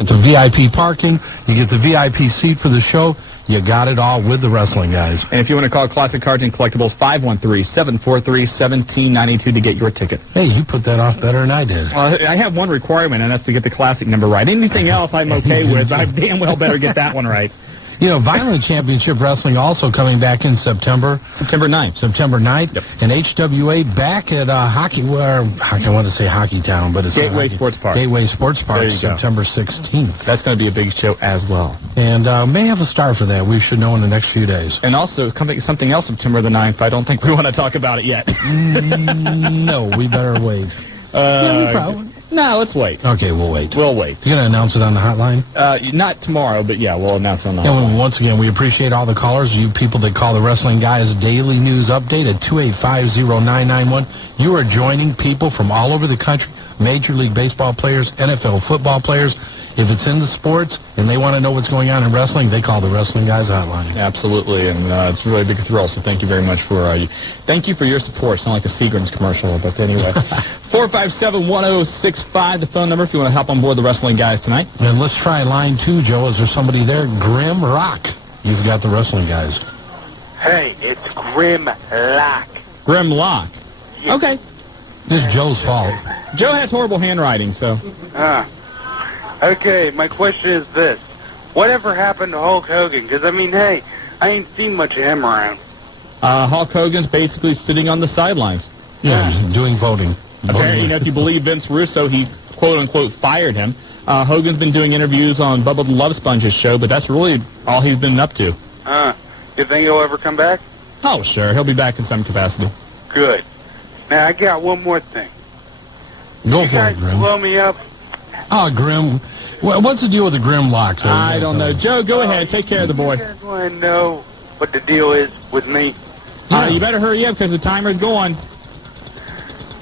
get the VIP parking, you get the VIP seat for the show. You got it all with the wrestling guys. And if you want to call Classic Cards and Collectibles, 513-743-1792 to get your ticket. Hey, you put that off better than I did. Well, I have one requirement, and that's to get the Classic number right. Anything else I'm okay with, but I damn well better get that one right. You know, Violent Championship Wrestling also coming back in September. September 9th. September 9th. Yep. And HWA back at I want to say Hockey Town, but it's Gateway Sports Park. Gateway Sports Park, September 16th. That's going to be a big show as well. And may have a star for that. We should know in the next few days. And also coming something else September the 9th, but I don't think we want to talk about it yet. No, we better wait. Yeah, we probably. No, let's wait. Okay, we'll wait. We'll wait. You going to announce it on the hotline? Not tomorrow, but yeah, we'll announce it on the hotline. And once again, we appreciate all the callers, you people that call the Wrestling Guys Daily News Update at 285-0991. You are joining people from all over the country, Major League Baseball players, NFL football players. If it's in the sports and they want to know what's going on in wrestling, they call the Wrestling Guys Hotline. Absolutely, and it's really a big thrill, so thank you very much for thank you for your support. Sound like a Seagram's commercial, but anyway. 457-1065, the phone number if you want to hop on board the Wrestling Guys tonight. And let's try line 2, Joe. Is there somebody there? Grim Rock. You've got the Wrestling Guys. Hey, it's Grim Lock. Grim Lock. Yeah. Okay. This is Joe's fault. Joe has horrible handwriting, so. Okay, my question is this. Whatever happened to Hulk Hogan? Because, I mean, hey, I ain't seen much of him around. Hulk Hogan's basically sitting on the sidelines. Yeah, doing voting. Apparently, if you believe Vince Russo, he quote-unquote fired him. Hogan's been doing interviews on Bubba the Love Sponge's show, but that's really all he's been up to. You think he'll ever come back? Oh, sure. He'll be back in some capacity. Good. Now, I got one more thing. Go for it, Grim. Blow me up. Oh, Grim. What's the deal with the Grim Lock? I don't know. Joe, go ahead. Take care of the boy. You guys want to know what the deal is with me? You better hurry up because the timer's going.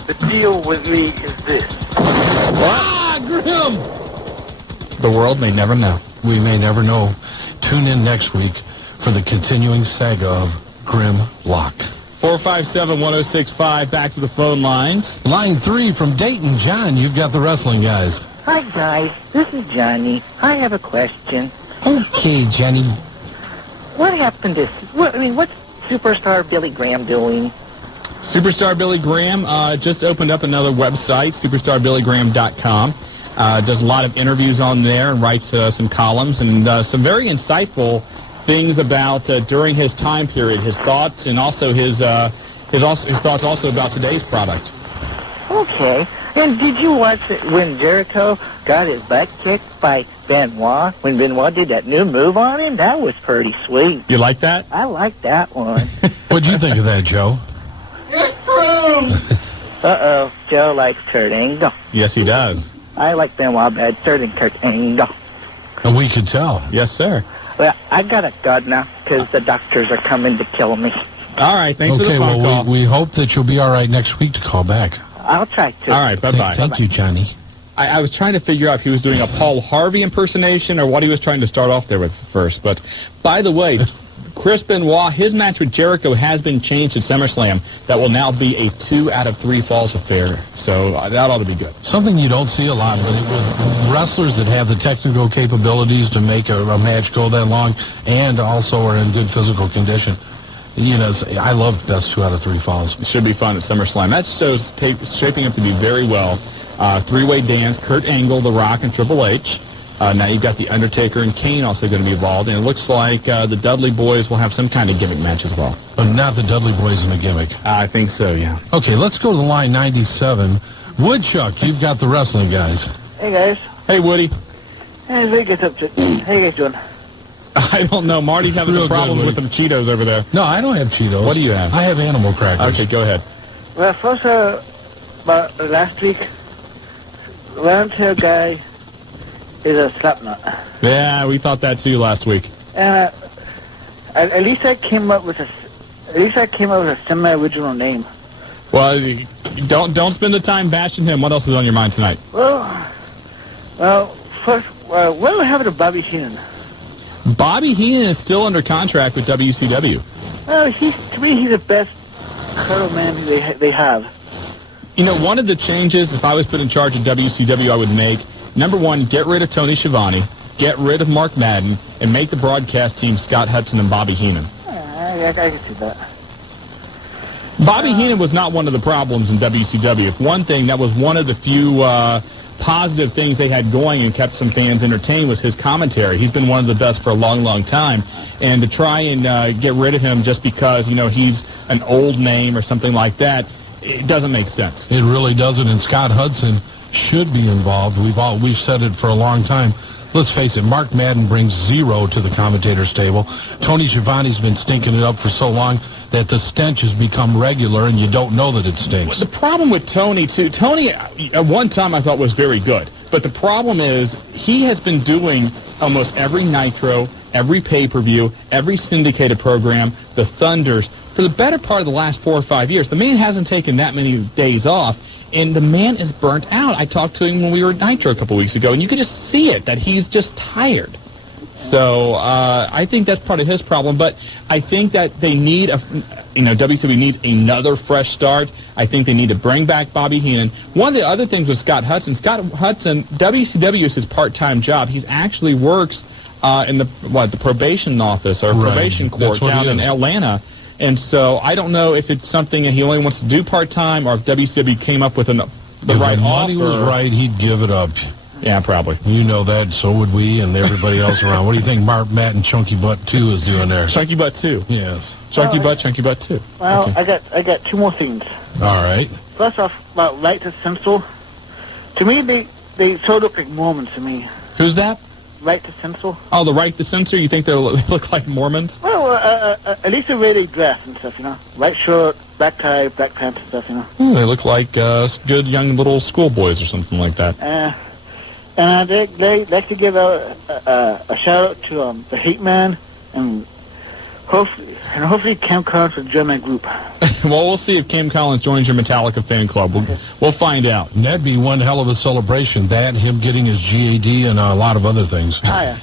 The deal with me is this. Ah, Grim! The world may never know. We may never know. Tune in next week for the continuing saga of Grim Lock. 457-1065, back to the phone lines. Line 3 from Dayton. John, you've got the Wrestling Guys. Hi, guys. This is Johnny. I have a question. Okay, Jenny. What happened to... what's Superstar Billy Graham doing? Superstar Billy Graham just opened up another website, superstarbillygraham.com. Does a lot of interviews on there and writes some columns and some very insightful things about during his time period, his thoughts, and also his thoughts also about today's product. Okay. And did you watch it when Jericho got his butt kicked by Benoit? When Benoit did that new move on him? That was pretty sweet. You like that? I like that one. What'd you think of that, Joe? Uh-oh. Joe likes Kurt Angle. Yes, he does. I like Benoit better than Kurt Angle. And we could tell. Yes, sir. Well, I gotta go now because the doctors are coming to kill me. All right, thanks for the phone call. We hope that you'll be all right next week to call back. I'll try to. All right, bye-bye. Thank you, Johnny. I was trying to figure out if he was doing a Paul Harvey impersonation or what he was trying to start off there with first. But, by the way, Chris Benoit, his match with Jericho has been changed at SummerSlam. That will now be a 2 out of 3 falls affair. So that ought to be good. Something you don't see a lot, but with wrestlers that have the technical capabilities to make a match go that long and also are in good physical condition. You know, I love best 2 out of 3 falls. It should be fun at SummerSlam. That show's shaping up to be very well. Three-way dance, Kurt Angle, The Rock, and Triple H. Now you've got The Undertaker and Kane also going to be involved. And it looks like the Dudley Boys will have some kind of gimmick match as well. But not the Dudley Boys in a gimmick. I think so, yeah. Okay, let's go to the line 97. Woodchuck, you've got the Wrestling Guys. Hey, guys. Hey, Woody. Hey, how you guys doing? I don't know. Marty's having some problems with them Cheetos over there. No, I don't have Cheetos. What do you have? I have animal crackers. Okay, go ahead. Well, first, about last week, round-tail guy is a slapnut. Yeah, we thought that too last week. And at least I came up with a semi-original name. Well, don't spend the time bashing him. What else is on your mind tonight? Well, first, what do I have to Bobby Heenan? Bobby Heenan is still under contract with WCW. Well, to me, he's the best curl man they have. You know, one of the changes, if I was put in charge of WCW, I would make Number one, get rid of Tony Schiavone, get rid of Mark Madden, and make the broadcast team Scott Hudson and Bobby Heenan. I can see that. Bobby Heenan was not one of the problems in WCW. If one thing, that was one of the few positive things they had going and kept some fans entertained was his commentary. He's been one of the best for a long, long time. And to try and get rid of him just because, he's an old name or something like that, it doesn't make sense. It really doesn't, and Scott Hudson should be involved. We've said it for a long time. Let's face it, Mark Madden brings zero to the commentator's table. Tony Schiavone's been stinking it up for so long that the stench has become regular, and you don't know that it stinks. The problem with Tony, too, Tony at one time I thought was very good. But the problem is he has been doing almost every Nitro, every pay-per-view, every syndicated program, the Thunders, for the better part of the last 4 or 5 years. The man hasn't taken that many days off, and the man is burnt out. I talked to him when we were at Nitro a couple weeks ago, and you could just see it, that he's just tired. So I think that's part of his problem, but I think that they need WCW needs another fresh start. I think they need to bring back Bobby Heenan. One of the other things with Scott Hudson, WCW is his part-time job. He actually works in the probation office or probation court down in Atlanta. And so I don't know if it's something that he only wants to do part-time or if WCW came up with the right offer. If money was right, he'd give it up. Yeah, probably. You know that, so would we and everybody else around. What do you think Mark, Matt, and Chunky Butt 2 is doing there? Chunky Butt 2. Yes. Chunky Butt 2. Well, okay. I got two more things. All right. First off, about right to censor. To me, they sort of look like Mormons to me. Who's that? Right to censor. Oh, the right to censor? You think they look like Mormons? Well, at least the way they dress and stuff, White shirt, black tie, black pants and stuff, They look like good young little schoolboys or something like that. And they like to give a shout-out to the Hate Man and hopefully Cam Collins will join my group. Well, we'll see if Cam Collins joins your Metallica fan club. We'll find out. And that'd be one hell of a celebration. That, him getting his GAD, and a lot of other things. Oh, yeah.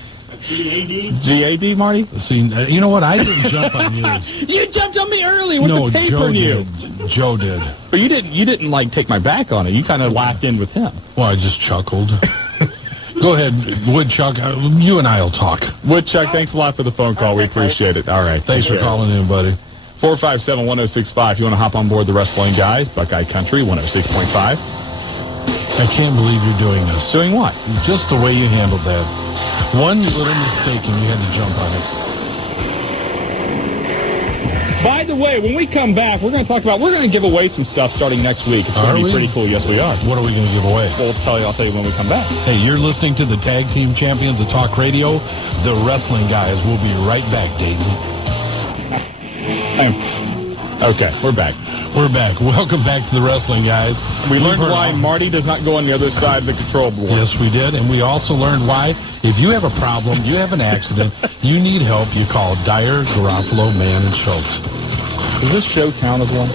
GAD, Marty? See, you know what? I didn't jump on yours. You jumped on me early with the pay-per-view. Joe did. But you didn't take my back on it. You kind of laughed in with him. Well, I just chuckled. Go ahead, Woodchuck. You and I will talk. Woodchuck, thanks a lot for the phone call. We appreciate it. All right. Thanks for calling in, buddy. 457-1065. If you want to hop on board the Wrestling Guys, Buckeye Country 106.5. I can't believe you're doing this. Doing what? Just the way you handled that. One little mistake and you had to jump on it. By the way, when we come back, we're going to give away some stuff starting next week. It's going to be pretty cool. Yes, we are. What are we going to give away? I'll tell you when we come back. Hey, you're listening to the Tag Team Champions of Talk Radio, the Wrestling Guys. We'll be right back, Dayton. Okay, we're back. We're back. Welcome back to the Wrestling Guys. We learned why Marty does not go on the other side of the control board. Yes, we did. And we also learned why, if you have a problem, you have an accident, you need help, you call Dyer, Garofalo, Mann, and Schultz. Does this show count as one?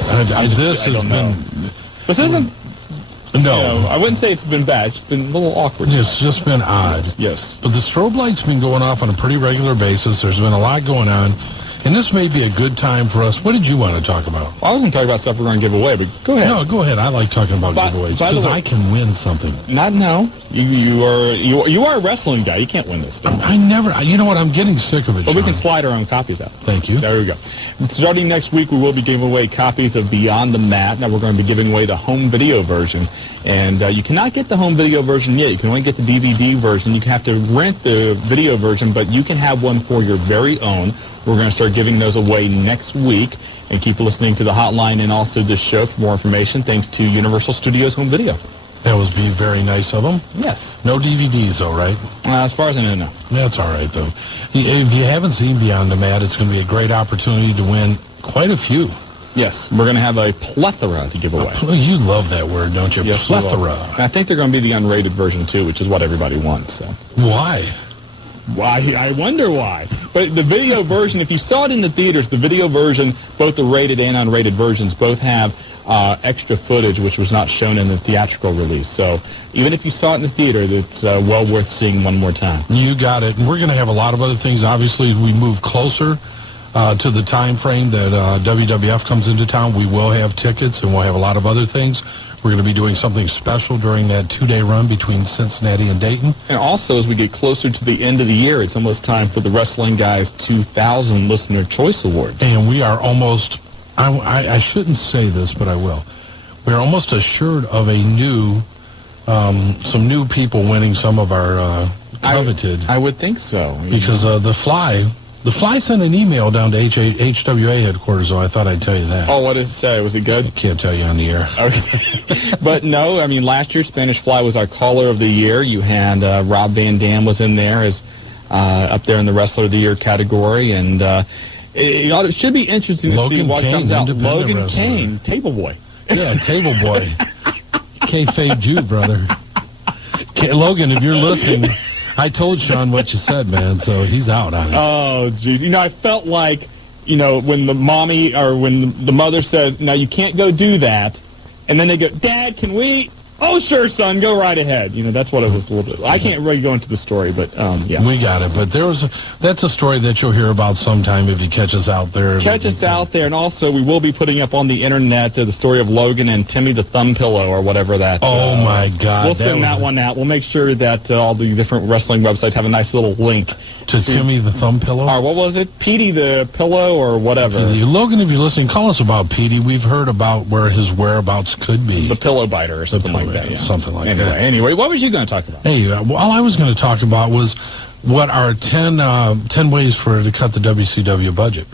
This isn't... No. I wouldn't say it's been bad. It's been a little awkward. It's just been odd. Yes. But the strobe light's been going off on a pretty regular basis. There's been a lot going on. And this may be a good time for us. What did you want to talk about? Well, I was going to talk about stuff we're going to give away, but go ahead. No, go ahead. I like talking about giveaways because I can win something. Not now. You are a wrestling guy. You can't win this stuff. I never. You know what? I'm getting sick of it. But we can slide our own copies out. Thank you. There we go. Starting next week, we will be giving away copies of Beyond the Mat. Now we're going to be giving away the home video version. And you cannot get the home video version yet. You can only get the DVD version. You have to rent the video version, but you can have one for your very own. We're going to start giving those away next week. And keep listening to the hotline and also this show for more information, thanks to Universal Studios Home Video. That was being very nice of them. Yes. No DVDs, though, right? As far as I know, no. That's all right, though. If you haven't seen Beyond the Mat, it's going to be a great opportunity to win quite a few. Yes, we're going to have a plethora to give away. You love that word, don't you? Yes, plethora. I think they're going to be the unrated version, too, which is what everybody wants. So. Why? Why? I wonder why. But the video version, if you saw it in the theaters, the video version, both the rated and unrated versions, both have extra footage which was not shown in the theatrical release. So even if you saw it in the theater, it's well worth seeing one more time. You got it. And we're going to have a lot of other things. Obviously, as we move closer to the time frame that WWF comes into town, we will have tickets and we'll have a lot of other things We're going to be doing something special during that 2-day run between Cincinnati and Dayton. And also, as we get closer to the end of the year, it's almost time for the Wrestling Guys 2000 Listener Choice Awards. And we are almost, I shouldn't say this, but I will. We're almost assured of a new, some new people winning some of our coveted. I would think so. Because the Fly sent an email down to HWA headquarters, so I thought I'd tell you that. Oh, what did it say? Was it good? Can't tell you on the air. Okay. But no, I mean, last year Spanish Fly was our caller of the year. You had Rob Van Dam was in there as up there in the Wrestler of the Year category, and it should be interesting to see what comes out. Logan Kane, Table Boy. Yeah, Table Boy. Kayfabe Jude, brother. Logan, if you're listening, I told Shawn what you said, man, so he's out on it. Oh, geez. I felt like, when the mommy or when the mother says, no, you can't go do that, and then they go, Dad, can we? Oh, sure, son, go right ahead. That's what it was a little bit. I can't really go into the story, but, yeah. We got it, but that's a story that you'll hear about sometime if you catch us out there. Catch us out there, and also we will be putting up on the internet the story of Logan and Timmy the Thumb Pillow or whatever that. Oh, my God. We'll send that one out. We'll make sure that all the different wrestling websites have a nice little link. To Timmy the Thumb Pillow? Or what was it? Petey the Pillow or whatever. Logan, if you're listening, call us about Petey. We've heard about where his whereabouts could be. The Pillow Biter or something like that. Yeah. Something like that. Anyway, what was you going to talk about? Hey, all I was going to talk about was what are 10 ways to cut the WCW budget.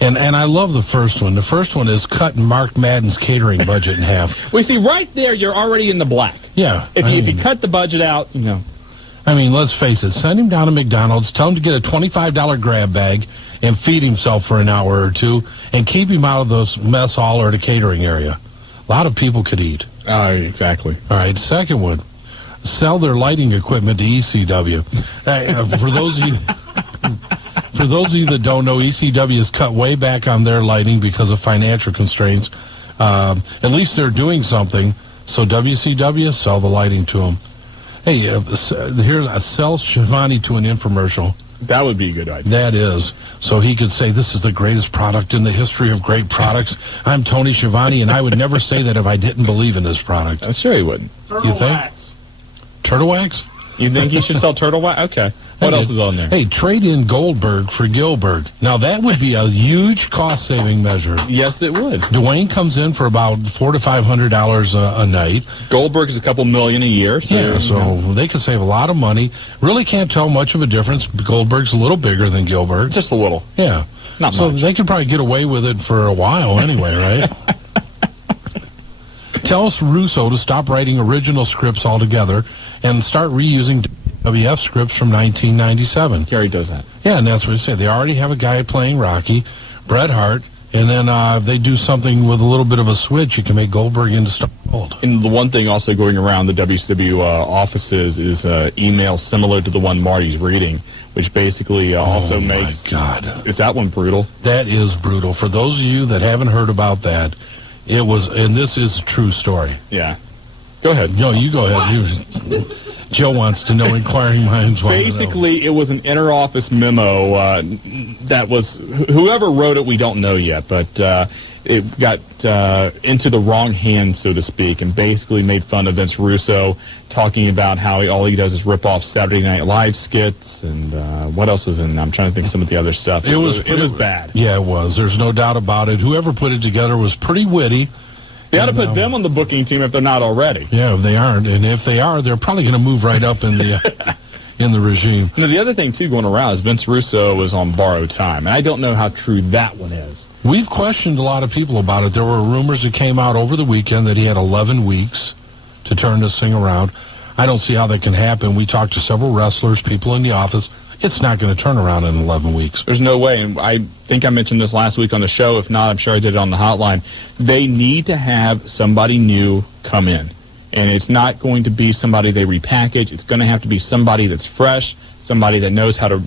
And I love the first one. The first one is cutting Mark Madden's catering budget in half. Well, see, right there, you're already in the black. Yeah. If you cut the budget out, I mean, let's face it. Send him down to McDonald's. Tell him to get a $25 grab bag and feed himself for an hour or two and keep him out of the mess hall or the catering area. A lot of people could eat. Exactly. All right, second one. Sell their lighting equipment to ECW. For those of you that don't know, ECW has cut way back on their lighting because of financial constraints. At least they're doing something. So WCW, sell the lighting to them. Hey, sell Shivani to an infomercial. That would be a good idea. That is. So he could say, this is the greatest product in the history of great products. I'm Tony Schiavone, and I would never say that if I didn't believe in this product. I'm sure he wouldn't. You think? Turtle wax? You think he should sell turtle wax? Okay. What else is on there? Hey, trade in Goldberg for Gilbert. Now, that would be a huge cost-saving measure. Yes, it would. Dwayne comes in for about $400 to $500 a night. Goldberg is a couple million a year. So they could save a lot of money. Really can't tell much of a difference. Goldberg's a little bigger than Gilbert. Just a little. Yeah. Not so much. They could probably get away with it for a while anyway, right? Tell Russo to stop writing original scripts altogether and start reusing WWF scripts from 1997. Gary does that. Yeah, and that's what he said. They already have a guy playing Rocky, Bret Hart, and then if they do something with a little bit of a switch, you can make Goldberg into Stone Cold. And the one thing also going around the WCW offices is emails similar to the one Marty's reading, which basically also makes... Oh, my God. Is that one brutal? That is brutal. For those of you that haven't heard about that, it was, and this is a true story. Yeah. Go ahead. No, you go ahead. Joe wants to know, inquiring minds want to know. Basically, it was an inter-office memo that was, whoever wrote it, we don't know yet, but it got into the wrong hands, so to speak, and basically made fun of Vince Russo, talking about how all he does is rip off Saturday Night Live skits, and what else was in there? I'm trying to think of some of the other stuff. It was bad. Yeah, it was. There's no doubt about it. Whoever put it together was pretty witty. They ought to put them on the booking team if they're not already. Yeah, if they aren't. And if they are, they're probably going to move right up in the in the regime. Now, the other thing, too, going around is Vince Russo was on borrowed time. And I don't know how true that one is. We've questioned a lot of people about it. There were rumors that came out over the weekend that he had 11 weeks to turn this thing around. I don't see how that can happen. We talked to several wrestlers, people in the office. It's not going to turn around in 11 weeks. There's no way. And I think I mentioned this last week on the show. If not, I'm sure I did it on the hotline. They need to have somebody new come in. And it's not going to be somebody they repackage. It's going to have to be somebody that's fresh, somebody that knows how to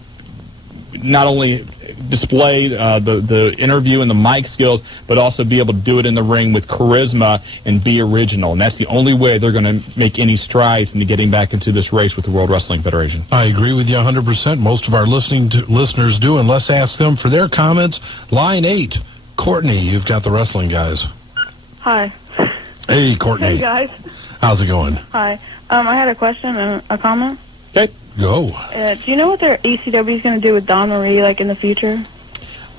not only display the interview and the mic skills, but also be able to do it in the ring with charisma and be original. And that's the only way they're going to make any strides into getting back into this race with the World Wrestling Federation. I agree with you 100%. Most of our listeners do, and let's ask them for their comments. Line 8, Courtney, you've got the Wrestling Guys. Hi. Hey, Courtney. Hey, guys. How's it going? Hi. I had a question and a comment. Okay. Go. Do you know what their ECW is going to do with Dawn Marie, like, in the future?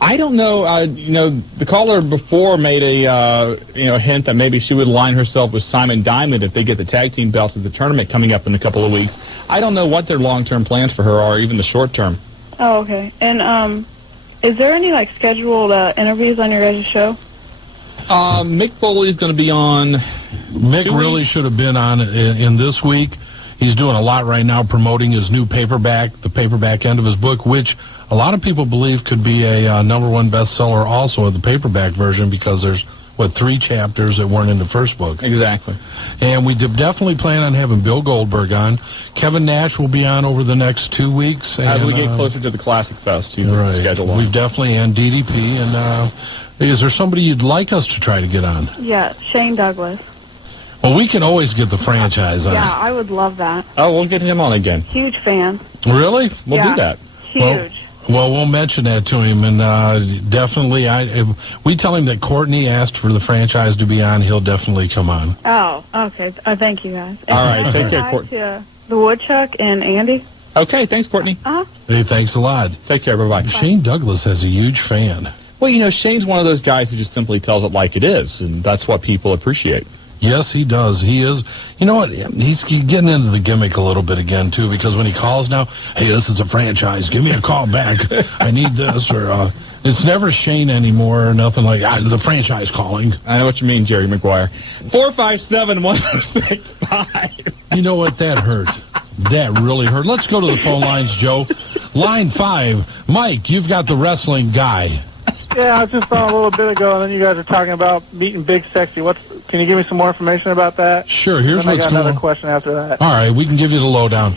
I don't know. The caller before made a hint that maybe she would align herself with Simon Diamond if they get the tag team belts at the tournament coming up in a couple of weeks. I don't know what their long-term plans for her are, even the short-term. Oh, okay. And is there any, like, scheduled interviews on your guys' show? Mick Foley's going to be on. Mick really should have been on in this week. He's doing a lot right now promoting his new paperback, the paperback end of his book, which a lot of people believe could be a #1 bestseller also, the paperback version, because there's, 3 chapters that weren't in the first book. Exactly. And we definitely plan on having Bill Goldberg on. Kevin Nash will be on over the next 2 weeks. As we get closer to the Classic Fest, he's scheduled on. We've definitely, and DDP. And is there somebody you'd like us to try to get on? Yeah, Shane Douglas. Well, we can always get the franchise on. Yeah, I would love that. Oh, we'll get him on again. Huge fan. Really? We'll do that. Huge. Well, we'll mention that to him, and definitely, if we tell him that Courtney asked for the franchise to be on, he'll definitely come on. Oh, okay. Thank you, guys. All right, take care, Courtney. The Woodchuck and Andy. Okay, thanks, Courtney. Hey, thanks a lot. Take care, bye-bye. Shane Douglas has a huge fan. Well, Shane's one of those guys who just simply tells it like it is, and that's what people appreciate. Yes, he does. He is. You know what? He's getting into the gimmick a little bit again, too, because when he calls now, hey, this is a franchise. Give me a call back. I need this. Or it's never Shane anymore or nothing like that. It's a franchise calling. I know what you mean, Jerry Maguire. 457-1065. You know what? That hurt. That really hurt. Let's go to the phone lines, Joe. Line 5. Mike, you've got the wrestling guy. Yeah, I just saw a little bit ago, and then you guys were talking about meeting Big Sexy. Can you give me some more information about that? Sure. Here's then what's I got going on. another question after that. All right, we can give you the lowdown.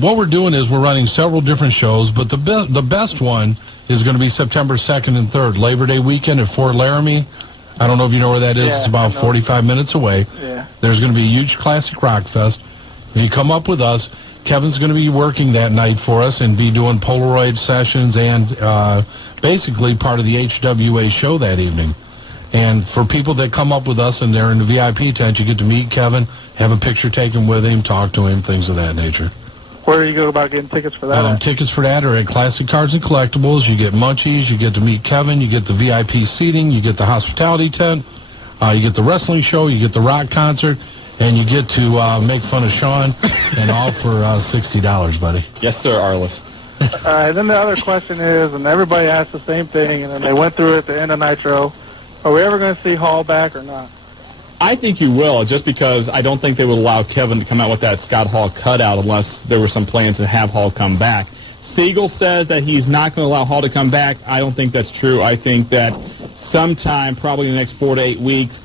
What we're doing is we're running several different shows, but the best one is going to be September 2nd and 3rd, Labor Day weekend at Fort Laramie. I don't know if you know where that is. Yeah, it's about 45 minutes away. Yeah. There's going to be a huge classic rock fest. If you come up with us, Kevin's going to be working that night for us and be doing Polaroid sessions and basically part of the HWA show that evening. And for people that come up with us and they're in the VIP tent, you get to meet Kevin, have a picture taken with him, talk to him, things of that nature. Where do you go about getting tickets for that? Tickets for that are at Classic Cards and Collectibles. You get munchies, you get to meet Kevin, you get the VIP seating, you get the hospitality tent, you get the wrestling show, you get the rock concert, and you get to make fun of Shawn, and all for $60, buddy. Yes, sir, Arliss. All right, then the other question is, and everybody asked the same thing, and then they went through it at the end of Nitro, are we ever going to see Hall back or not? I think you will, just because I don't think they would allow Kevin to come out with that Scott Hall cutout unless there were some plans to have Hall come back. Siegel says that he's not going to allow Hall to come back. I don't think that's true. I think that sometime, probably in the next 4 to 8 weeks,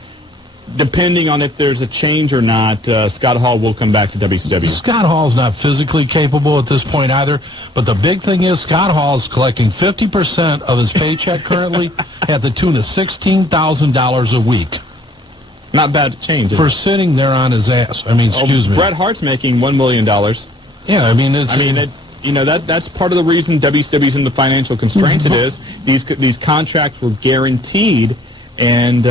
depending on if there's a change or not, Scott Hall will come back to WCW. Scott Hall's not physically capable at this point either, but the big thing is Scott Hall's collecting 50% of his paycheck currently at the tune of $16,000 a week. Not bad change. For sitting there on his ass. I mean, excuse me. Bret Hart's making $1 million. Yeah, I mean, it's... that's part of the reason WCW's in the financial constraints it is. These contracts were guaranteed. And,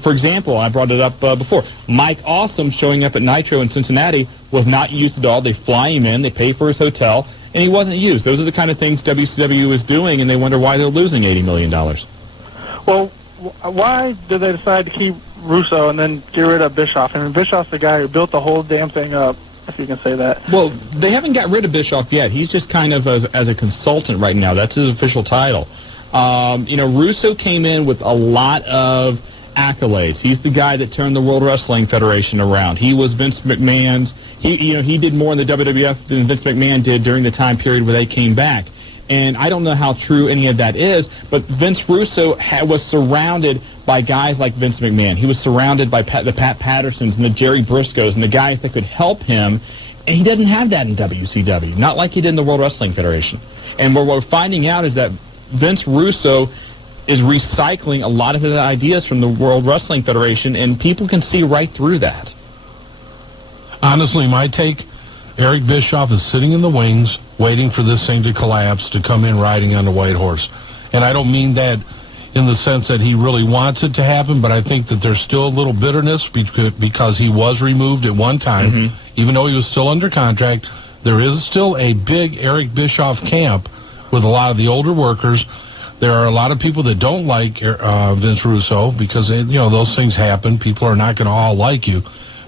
for example, I brought it up before. Mike Awesome showing up at Nitro in Cincinnati was not used at all. They fly him in, they pay for his hotel, and he wasn't used. Those are the kind of things WCW is doing, and they wonder why they're losing $80 million. Well, why did they decide to keep Russo and then get rid of Bischoff? I mean, Bischoff's the guy who built the whole damn thing up, if you can say that. Well, they haven't got rid of Bischoff yet. He's just kind of as a consultant right now. That's his official title. Russo came in with a lot of accolades. He's the guy that turned the World Wrestling Federation around. He was Vince McMahon's. He did more in the WWF than Vince McMahon did during the time period where they came back. And I don't know how true any of that is, but Vince Russo was surrounded by guys like Vince McMahon. He was surrounded by the Pat Pattersons and the Jerry Briscoes and the guys that could help him, and he doesn't have that in WCW, not like he did in the World Wrestling Federation. And what we're finding out is that Vince Russo is recycling a lot of his ideas from the World Wrestling Federation, and people can see right through that. Honestly, my take, Eric Bischoff is sitting in the wings waiting for this thing to collapse to come in riding on the white horse. And I don't mean that in the sense that he really wants it to happen, but I think that there's still a little bitterness because he was removed at one time. Even though he was still under contract, there is still a big Eric Bischoff camp with a lot of the older workers. There are a lot of people that don't like Vince Russo because, those things happen. People are not going to all like you.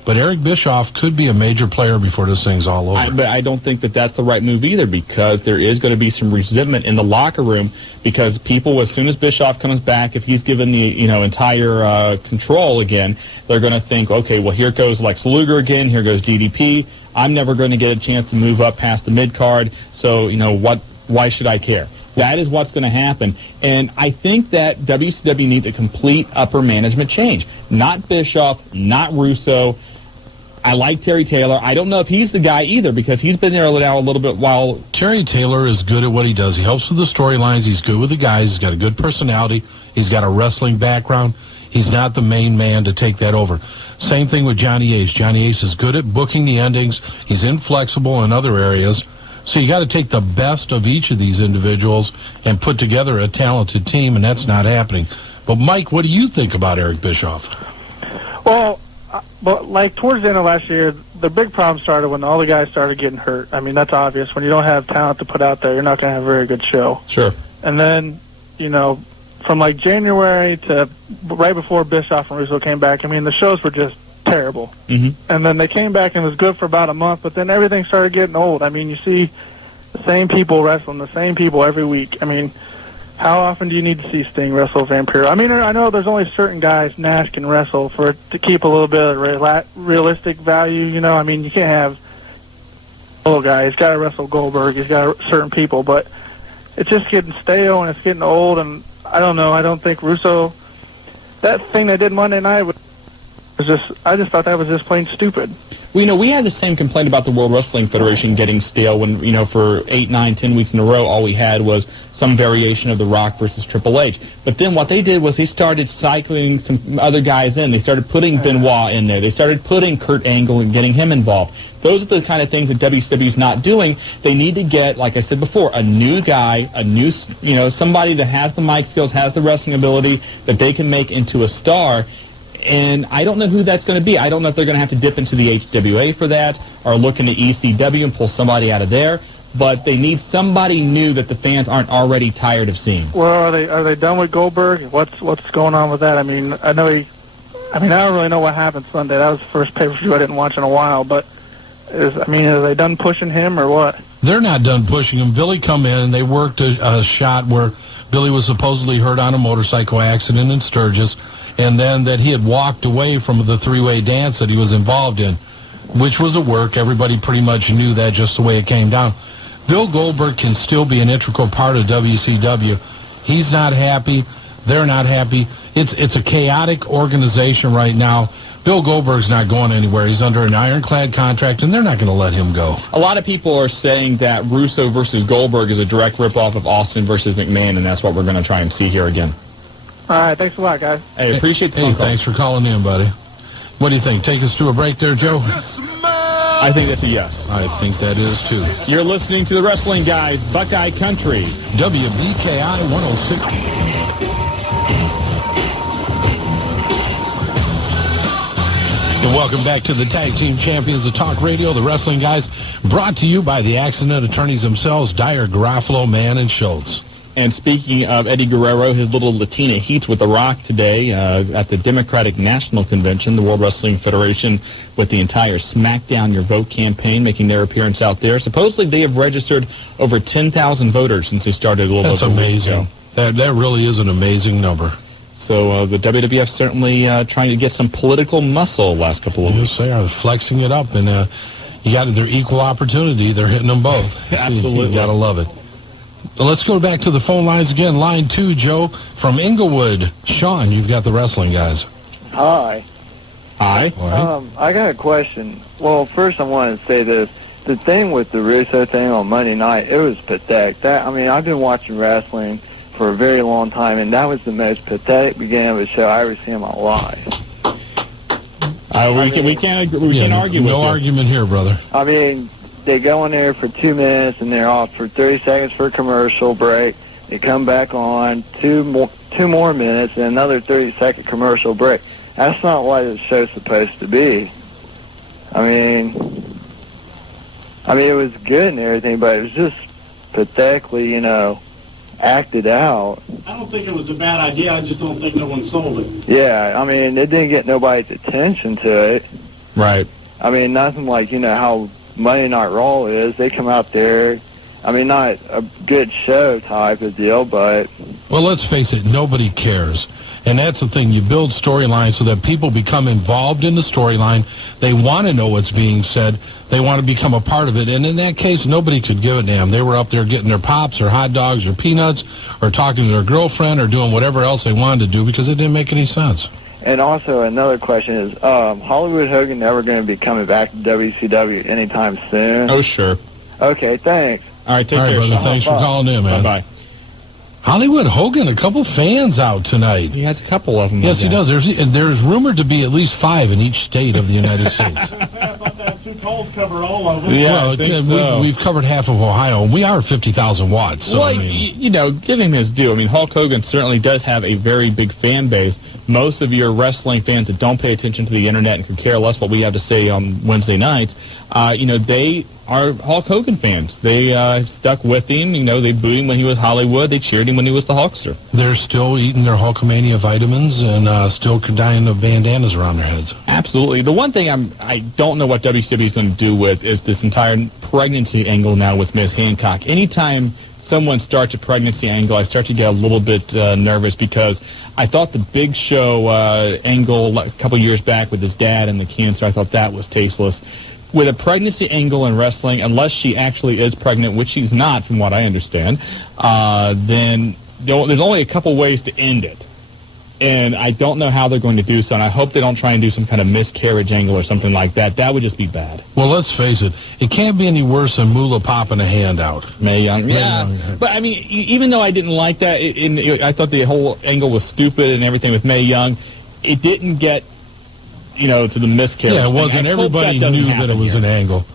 But Eric Bischoff could be a major player before this thing's all over. But I don't think that that's the right move either, because there is going to be some resentment in the locker room, because people, as soon as Bischoff comes back, if he's given the entire control again, they're going to think, okay, well, here goes Lex Luger again, here goes DDP. I'm never going to get a chance to move up past the mid-card, so, why should I care? That is what's going to happen. And I think that WCW needs a complete upper management change. Not Bischoff, not Russo. I like Terry Taylor. I don't know if he's the guy either, because he's been there now a little bit while. Terry Taylor is good at what he does. He helps with the storylines. He's good with the guys. He's got a good personality. He's got a wrestling background. He's not the main man to take that over. Same thing with Johnny Ace. Johnny Ace is good at booking the endings. He's inflexible in other areas. So you got to take the best of each of these individuals and put together a talented team, and that's not happening. But, Mike, what do you think about Eric Bischoff? Well, but like towards the end of last year, the big problem started when all the guys started getting hurt. I mean, that's obvious. When you don't have talent to put out there, you're not going to have a very good show. Sure. And then, from like January to right before Bischoff and Russo came back, I mean, the shows were just terrible. And then they came back and it was good for about a month, but then everything started getting old. I mean, you see the same people wrestling, the same people every week. I mean, how often do you need to see Sting wrestle Vampiro? I mean, I know there's only certain guys Nash can wrestle for it to keep a little bit of realistic value, I mean, you can't have little guy. He's got to wrestle Goldberg. He's got certain people, but it's just getting stale and it's getting old, and I don't know. I don't think Russo, that thing they did Monday night was just, I just thought that was just plain stupid. Well, we had the same complaint about the World Wrestling Federation getting stale when, for 8, 9, 10 weeks in a row, all we had was some variation of The Rock versus Triple H. But then what they did was they started cycling some other guys in. They started putting Benoit in there. They started putting Kurt Angle and getting him involved. Those are the kind of things that WCW's not doing. They need to get, like I said before, a new guy, a new, somebody that has the mic skills, has the wrestling ability, that they can make into a star. And I don't know who that's going to be. I don't know if they're going to have to dip into the HWA for that or look into ECW and pull somebody out of there. But they need somebody new that the fans aren't already tired of seeing. Well, are they done with Goldberg? What's going on with that? I mean, I don't really know what happened Sunday. That was the first pay-per-view I didn't watch in a while. But are they done pushing him or what? They're not done pushing him. Billy come in and they worked a shot where Billy was supposedly hurt on a motorcycle accident in Sturgis, and then that he had walked away from the three-way dance that he was involved in, which was a work. Everybody pretty much knew that just the way it came down. Bill Goldberg can still be an integral part of WCW. He's not happy. They're not happy. It's a chaotic organization right now. Bill Goldberg's not going anywhere. He's under an ironclad contract, and they're not going to let him go. A lot of people are saying that Russo versus Goldberg is a direct ripoff of Austin versus McMahon, and that's what we're going to try and see here again. All right, thanks a lot, guys. Hey, appreciate the phone call. Thanks for calling in, buddy. What do you think? Take us to a break there, Joe? I think that's a yes. I think that is, too. You're listening to the Wrestling Guys, Buckeye Country. WBKI 106. And welcome back to the Tag Team Champions of Talk Radio, the Wrestling Guys, brought to you by the accident attorneys themselves, Dyer, Garofalo, Mann, and Schultz. And speaking of Eddie Guerrero, his little Latina heats with The Rock today at the Democratic National Convention, the World Wrestling Federation, with the entire SmackDown Your Vote campaign making their appearance out there. Supposedly they have registered over 10,000 voters since they started a little That's over amazing. a week ago. That really is an amazing number. So the WWF certainly trying to get some political muscle the last couple of weeks. Yes, they are flexing it up, and you got their equal opportunity. They're hitting them both. Absolutely. You got to love it. Let's go back to the phone lines again. Line 2, Joe, from Inglewood. Shawn, you've got the Wrestling Guys. Hi. Hi. All right. I got a question. Well, first I want to say this. The thing with the Russo thing on Monday night, it was pathetic. I've been watching wrestling for a very long time, and that was the most pathetic beginning of a show I ever seen in my life. We can't argue with you. No argument here, brother. I mean, they go in there for 2 minutes, and they're off for 30 seconds for a commercial break. It come back on, two more minutes, and another 30-second commercial break. That's not what the show's supposed to be. I mean, it was good and everything, but it was just pathetically, acted out. I don't think it was a bad idea. I just don't think no one sold it. Yeah, I mean, it didn't get nobody's attention to it. Right. I mean, nothing like, how Monday Night Raw is. They come out there. I mean, not a good show type of deal, but... Well, let's face it, nobody cares. And that's the thing. You build storylines so that people become involved in the storyline. They want to know what's being said. They want to become a part of it. And in that case, nobody could give a damn. They were up there getting their pops or hot dogs or peanuts or talking to their girlfriend or doing whatever else they wanted to do because it didn't make any sense. And also, another question is, Hollywood Hogan never going to be coming back to WCW anytime soon? Oh, sure. Okay, thanks. All right, take All right, care, brother. Shawn. Thanks for calling in, man. Bye-bye. Hollywood Hogan, a couple fans out tonight. He has a couple of them. Yes, he does. There's rumored to be at least 5 in each state of the United States. I thought that 2 calls covered all of them. Yeah, Well, we've covered half of Ohio. We are 50,000 watts. So, well, give him his due. I mean, Hulk Hogan certainly does have a very big fan base. Most of your wrestling fans that don't pay attention to the internet and could care less what we have to say on Wednesday nights, they are Hulk Hogan fans. They stuck with him. They booed him when he was Hollywood. They cheered him when he was the Hulkster. They're still eating their Hulkamania vitamins and still dying of bandanas around their heads. Absolutely. The one thing I don't know what WCW is going to do with is this entire pregnancy angle now with Ms. Hancock. Anytime someone starts a pregnancy angle, I start to get a little bit nervous because I thought the Big Show angle a couple years back with his dad and the cancer, I thought that was tasteless. With a pregnancy angle in wrestling, unless she actually is pregnant, which she's not from what I understand, then there's only a couple ways to end it. And I don't know how they're going to do so, and I hope they don't try and do some kind of miscarriage angle or something like that. That would just be bad. Well, let's face it. It can't be any worse than Moolah popping a hand out. Mae Young. Yeah. But, I mean, even though I didn't like that, I thought the whole angle was stupid and everything with Mae Young, it didn't get, to the miscarriage. Yeah, it wasn't. Everybody knew that it was an angle.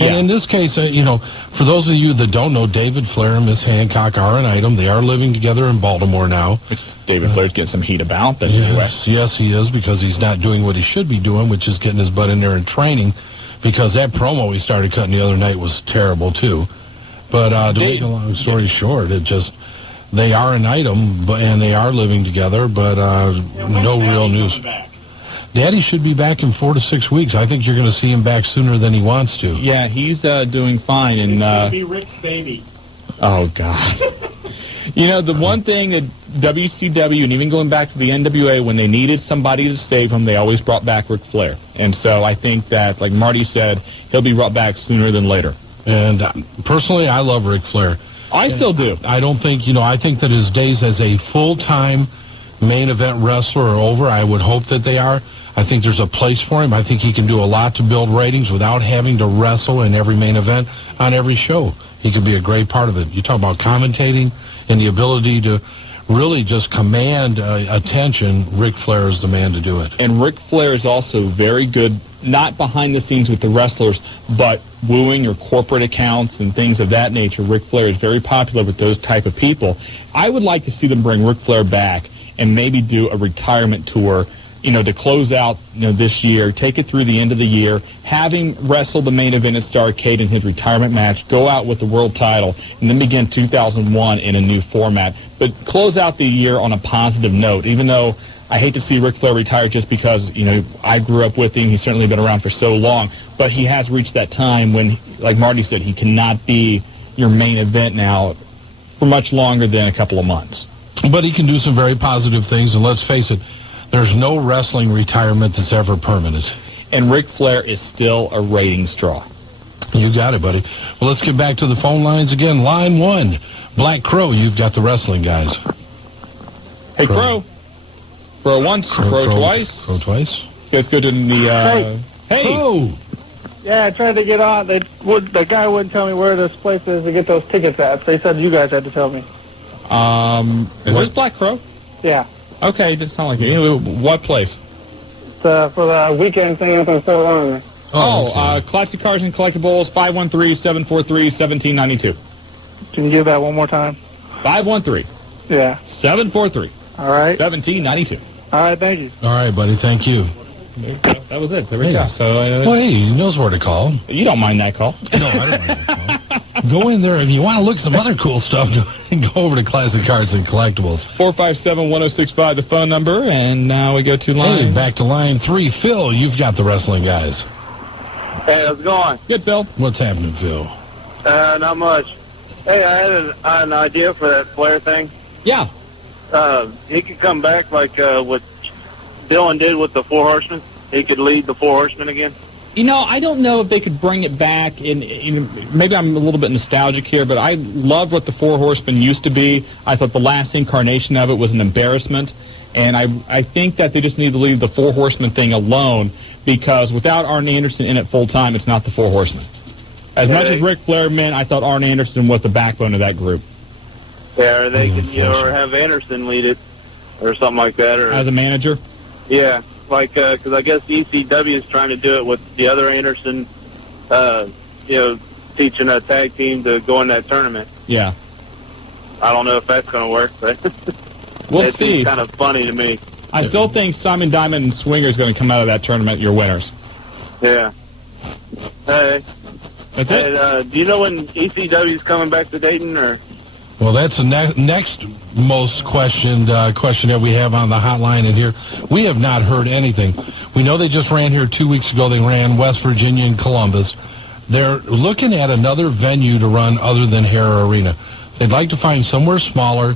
And in this case, for those of you that don't know, David Flair and Miss Hancock are an item. They are living together in Baltimore now. Which David Flair's getting some heat about. But Yes, he is, because he's not doing what he should be doing, which is getting his butt in there and training, because that promo he started cutting the other night was terrible, too. But to make a long story short, they are an item, and they are living together, but no real news. Daddy should be back in 4 to 6 weeks. I think you're going to see him back sooner than he wants to. Yeah, he's doing fine. And it's going to be Rick's baby. Oh, God. The one thing that WCW, and even going back to the NWA, when they needed somebody to save them, they always brought back Ric Flair. And so I think that, like Marty said, he'll be brought back sooner than later. And personally, I love Ric Flair. I still do. I don't think, I think that his days as a full-time main event wrestler are over. I would hope that they are. I think there's a place for him. I think he can do a lot to build ratings without having to wrestle in every main event on every show. He could be a great part of it. You talk about commentating and the ability to really just command attention. Ric Flair is the man to do it. And Ric Flair is also very good, not behind the scenes with the wrestlers, but wooing or corporate accounts and things of that nature. Ric Flair is very popular with those type of people. I would like to see them bring Ric Flair back and maybe do a retirement tour, to close out, this year, take it through the end of the year, have him wrestle the main event at Starrcade in his retirement match, go out with the world title, and then begin 2001 in a new format. But close out the year on a positive note, even though I hate to see Ric Flair retire just because, I grew up with him. He's certainly been around for so long. But he has reached that time when, like Marty said, he cannot be your main event now for much longer than a couple of months. But he can do some very positive things, and let's face it, there's no wrestling retirement that's ever permanent. And Ric Flair is still a ratings draw. You got it, buddy. Well, let's get back to the phone lines again. Line 1, Black Crow, you've got the wrestling guys. Hey, Crow. Crow once, Crow twice. Crow twice. Let's go to the... Hey! Crow! Yeah, I tried to get on. The guy wouldn't tell me where this place is to get those tickets at. They said you guys had to tell me. Is this Black Crow? Yeah. Okay, it didn't sound like it. What place? For the weekend thing up in Fort Lauderdale. Classic Cars and Collectibles, 513-743-1792. Can you give that one more time? 513. Yeah. 743. All right. 1792. All right, thank you. All right, buddy. Thank you. That was it. There we Hey. go. So, Well, hey, he knows where to call. you don't mind that call. No, I don't mind that call. Go in there. If you want to look at some other cool stuff, go over to Classic Cards and Collectibles. 457-1065, the phone number, and now we go to line. Hey, back to line 3. Phil, you've got the wrestling guys. Hey, how's it going? Good, Phil. What's happening, Phil? Not much. Hey, I had an idea for that Flair thing. Yeah. He could come back like what Dylan did with the Four Horsemen. He could lead the Four Horsemen again. You know, I don't know if they could bring it back. Maybe I'm a little bit nostalgic here, but I loved what the Four Horsemen used to be. I thought the last incarnation of it was an embarrassment, and I think that they just need to leave the Four Horsemen thing alone, because without Arn Anderson in it full time, it's not the Four Horsemen. As much as Ric Flair meant, I thought Arn Anderson was the backbone of that group. Yeah, or they could, or have Anderson lead it, or something like that, or as a manager. Yeah, like because I guess ECW is trying to do it with the other Anderson, teaching a tag team to go in that tournament. Yeah. I don't know if that's going to work, but we'll see. It's kind of funny to me. I still think Simon Diamond and Swinger is going to come out of that tournament your winners. Yeah. Hey. That's it. Do you know when ECW is coming back to Dayton, or? Well, that's the next most questioned question that we have on the hotline in here. We have not heard anything. We know they just ran here 2 weeks ago. They ran West Virginia and Columbus. They're looking at another venue to run other than Hara Arena. They'd like to find somewhere smaller,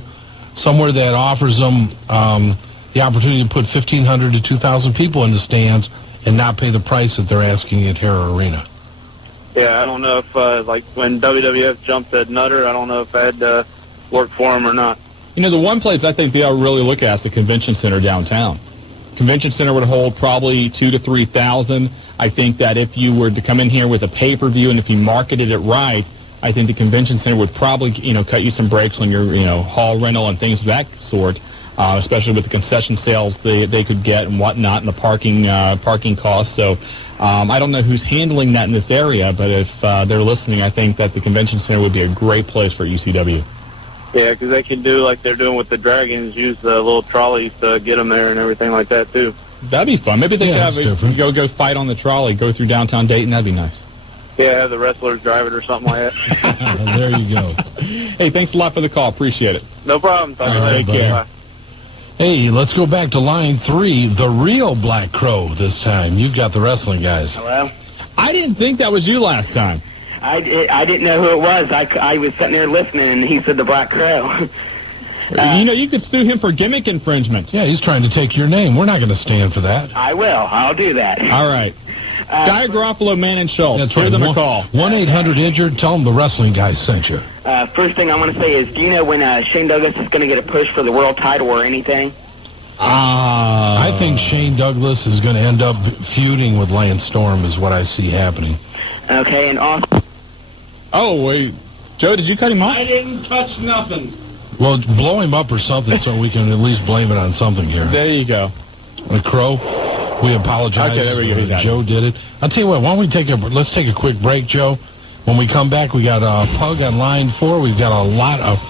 somewhere that offers them the opportunity to put 1,500 to 2,000 people in the stands and not pay the price that they're asking at Hara Arena. Yeah, I don't know if, like, when WWF jumped at Nutter, I don't know if that worked for them or not. You know, the one place I think they ought to really look at is the Convention Center downtown. Convention Center would hold probably 2,000 to 3,000. I think that if you were to come in here with a pay-per-view and if you marketed it right, I think the Convention Center would probably, cut you some breaks on your, hall rental and things of that sort, especially with the concession sales they could get and whatnot, and the parking costs. So I don't know who's handling that in this area, but if they're listening, I think that the Convention Center would be a great place for ECW. Yeah, because they can do like they're doing with the Dragons, use the little trolleys to get them there and everything like that, too. That'd be fun. Maybe they could have go fight on the trolley, go through downtown Dayton. That'd be nice. Yeah, have the wrestlers drive it or something like that. There you go. Hey, thanks a lot for the call. Appreciate it. No problem. Talk to you later. Take care. Bye. Hey, let's go back to line 3, the real Black Crow this time. You've got the wrestling guys. Hello? I didn't think that was you last time. I didn't know who it was. I was sitting there listening, and he said the Black Crow. You could sue him for gimmick infringement. Yeah, he's trying to take your name. We're not going to stand for that. I will. I'll do that. All right. Guy Garofalo, Man, and Schultz. That's Hear right. them a call. 1-800-INJURED. Tell them the wrestling guys sent you. First thing I want to say is, do you know when Shane Douglas is going to get a push for the world title or anything? I think Shane Douglas is going to end up feuding with Lance Storm is what I see happening. Okay, and also... Oh, wait. Joe, did you cut him off? I didn't touch nothing. Well, blow him up or something so we can at least blame it on something here. There you go. The Crow, we apologize. Okay, there we go. He's out. Joe did it. I'll tell you what, why don't we let's take a quick break, Joe. When we come back, we got Pug on line 4. We've got a lot of...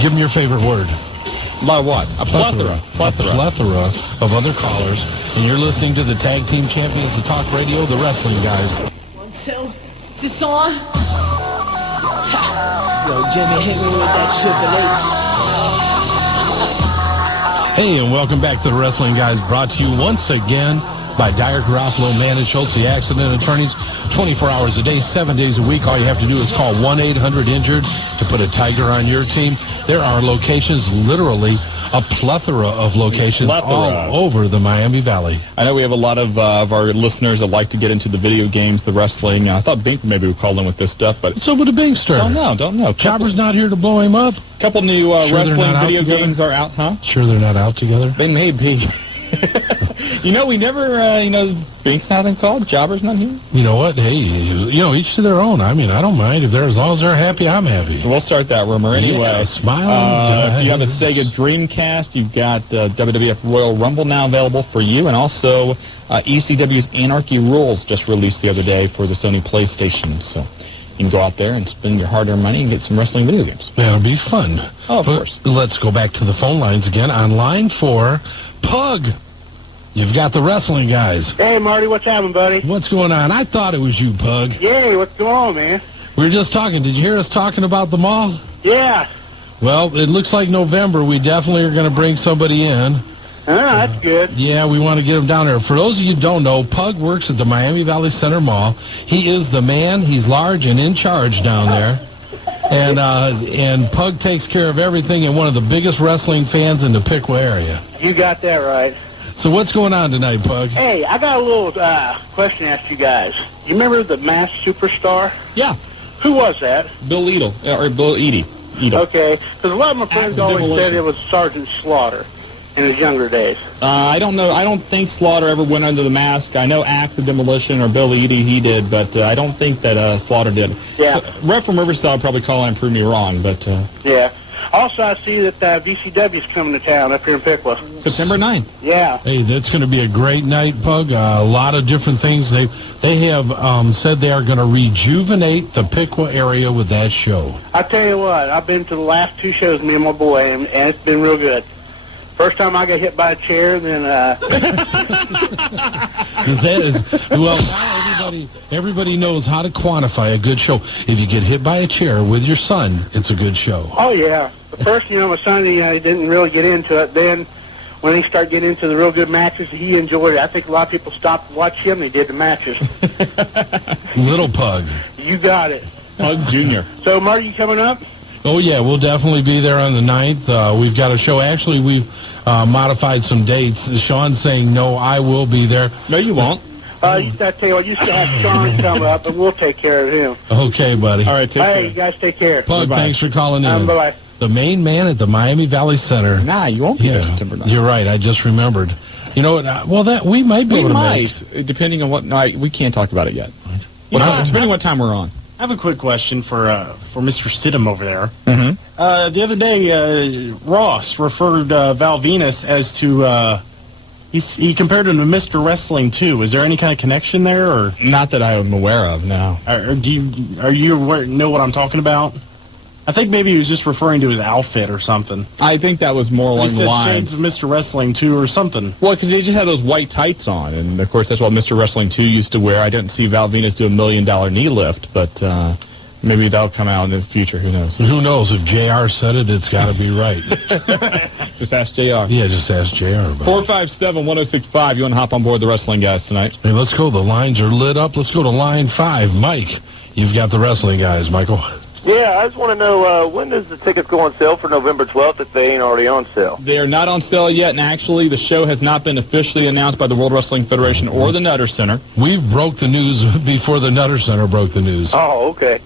Give him your favorite word. A lot of what? A plethora. A plethora of other callers. And you're listening to the Tag Team Champions of Talk Radio, the Wrestling Guys. 1, 2, is this on? Yo, Jimmy, hit me with that Triple H. Hey, and welcome back to the Wrestling Guys, brought to you once again by Dyer, Garofalo, Man, and Schultz, the accident attorneys, 24 hours a day, 7 days a week. All you have to do is call 1-800-INJURED to put a Tiger on your team. There are locations, literally a plethora of locations all over the Miami Valley. I know we have a lot of our listeners that like to get into the video games, the wrestling. I thought Bink maybe would call in with this stuff, but... So would a Binkster. Don't know. Chopper's not here to blow him up. A couple new wrestling video games are out, huh? Sure they're not out together? They may be. We never, Binks hasn't called. Jobber's not here. You know what? Hey, each to their own. I mean, I don't mind. As long as they're happy, I'm happy. We'll start that rumor anyway. Yeah, smile. If you have a Sega Dreamcast, you've got WWF Royal Rumble now available for you, and also ECW's Anarchy Rules just released the other day for the Sony PlayStation. So you can go out there and spend your hard-earned money and get some wrestling video games. That'll be fun. Oh, of course. Let's go back to the phone lines again. On line 4, Pug. You've got the wrestling guys. Hey, Marty, what's happening, buddy? What's going on? I thought it was you, Pug. Yay, what's going on, man? We were just talking. Did you hear us talking about the mall? Yeah. Well, it looks like November. We definitely are going to bring somebody in. That's good. Yeah, we want to get him down there. For those of you who don't know, Pug works at the Miami Valley Center Mall. He is the man. He's large and in charge down there. And Pug takes care of everything and one of the biggest wrestling fans in the Piqua area. You got that right. So what's going on tonight, Pug? Hey, I got a little question to ask you guys. You remember the Masked Superstar? Yeah. Who was that? Bill Edel, or Bill Edie. Okay, because a lot of my friends always said it was Sergeant Slaughter in his younger days. I don't know. I don't think Slaughter ever went under the mask. I know Axe of Demolition or Bill Edie, he did, but I don't think that Slaughter did. Yeah. So, Rep from Riverside will probably call and prove me wrong, but... Yeah. Also, I see that WCW is coming to town up here in Piqua. September 9th. Yeah. Hey, that's going to be a great night, Pug. A lot of different things. They have said they are going to rejuvenate the Piqua area with that show. I tell you what, I've been to the last 2 shows, me and my boy, and it's been real good. First time I got hit by a chair, then... Well, now everybody knows how to quantify a good show. If you get hit by a chair with your son, it's a good show. Oh, yeah. The first, my son, he didn't really get into it. Then, when he started getting into the real good matches, he enjoyed it. I think a lot of people stopped to watch him, and he did the matches. Little Pug. You got it. Pug Jr. So, Marty, you coming up? Oh, yeah, we'll definitely be there on the 9th. We've got a show. Actually, we've modified some dates. Sean's saying, no, I will be there. No, you won't. I tell you what, you should have Shawn come up, and we'll take care of him. Okay, buddy. All right, take care. Hey, you guys take care. Pug, Bye-bye. thanks for calling in. Bye-bye. The main man at the Miami Valley Center. Nah, you won't be there September 9th. You're right. I just remembered. You know what? Well, that we might be able to make. Depending on what... No, we can't talk about it yet. Depending on what time we're on. I have a quick question for Mr. Stidham over there. Mm-hmm. The other day, Ross referred Val Venus as to... he compared him to Mr. Wrestling, too. Is there any kind of connection there? Or not that I am aware of, no. Are you aware, know what I'm talking about? I think maybe he was just referring to his outfit or something. I think that was more along the lines. Shades of Mr. Wrestling 2 or something. Well, because he just had those white tights on, and of course that's what Mr. Wrestling 2 used to wear. I didn't see Val Venus do $1 million knee lift, but maybe that'll come out in the future. Who knows? Who knows? If JR said it, it's got to be right. Just ask JR. Yeah, just ask JR about 457-1065. You want to hop on board the wrestling guys tonight? Hey, let's go. The lines are lit up. Let's go to line 5. Mike, you've got the wrestling guys, Michael. Yeah, I just want to know, when does the tickets go on sale for November 12th if they ain't already on sale? They are not on sale yet, and actually the show has not been officially announced by the World Wrestling Federation or the Nutter Center. We've broke the news before the Nutter Center broke the news. Oh, okay.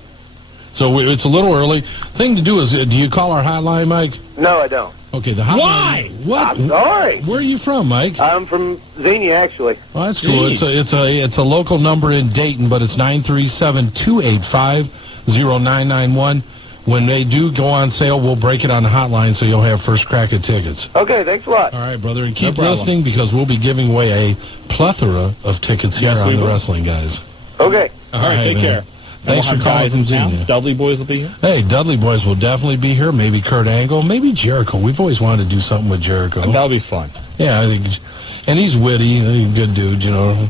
So it's a little early. Thing to do is, do you call our hotline, Mike? No, I don't. Okay, the hotline. Why? What? I'm sorry. Where are you from, Mike? I'm from Xenia, actually. Well, that's cool. It's a local number in Dayton, but it's 937-285-0991. When they do go on sale, we'll break it on the hotline so you'll have first crack at tickets. Okay, thanks a lot. All right, brother, and keep listening because we'll be giving away a plethora of tickets here on the Wrestling Guys. Okay. All right, take care. Thanks for calling from Xenia. Dudley Boys will be here. Hey, Dudley Boys will definitely be here. Maybe Kurt Angle, maybe Jericho. We've always wanted to do something with Jericho. That'll be fun. Yeah, I think, and he's witty, he's a good dude, you know.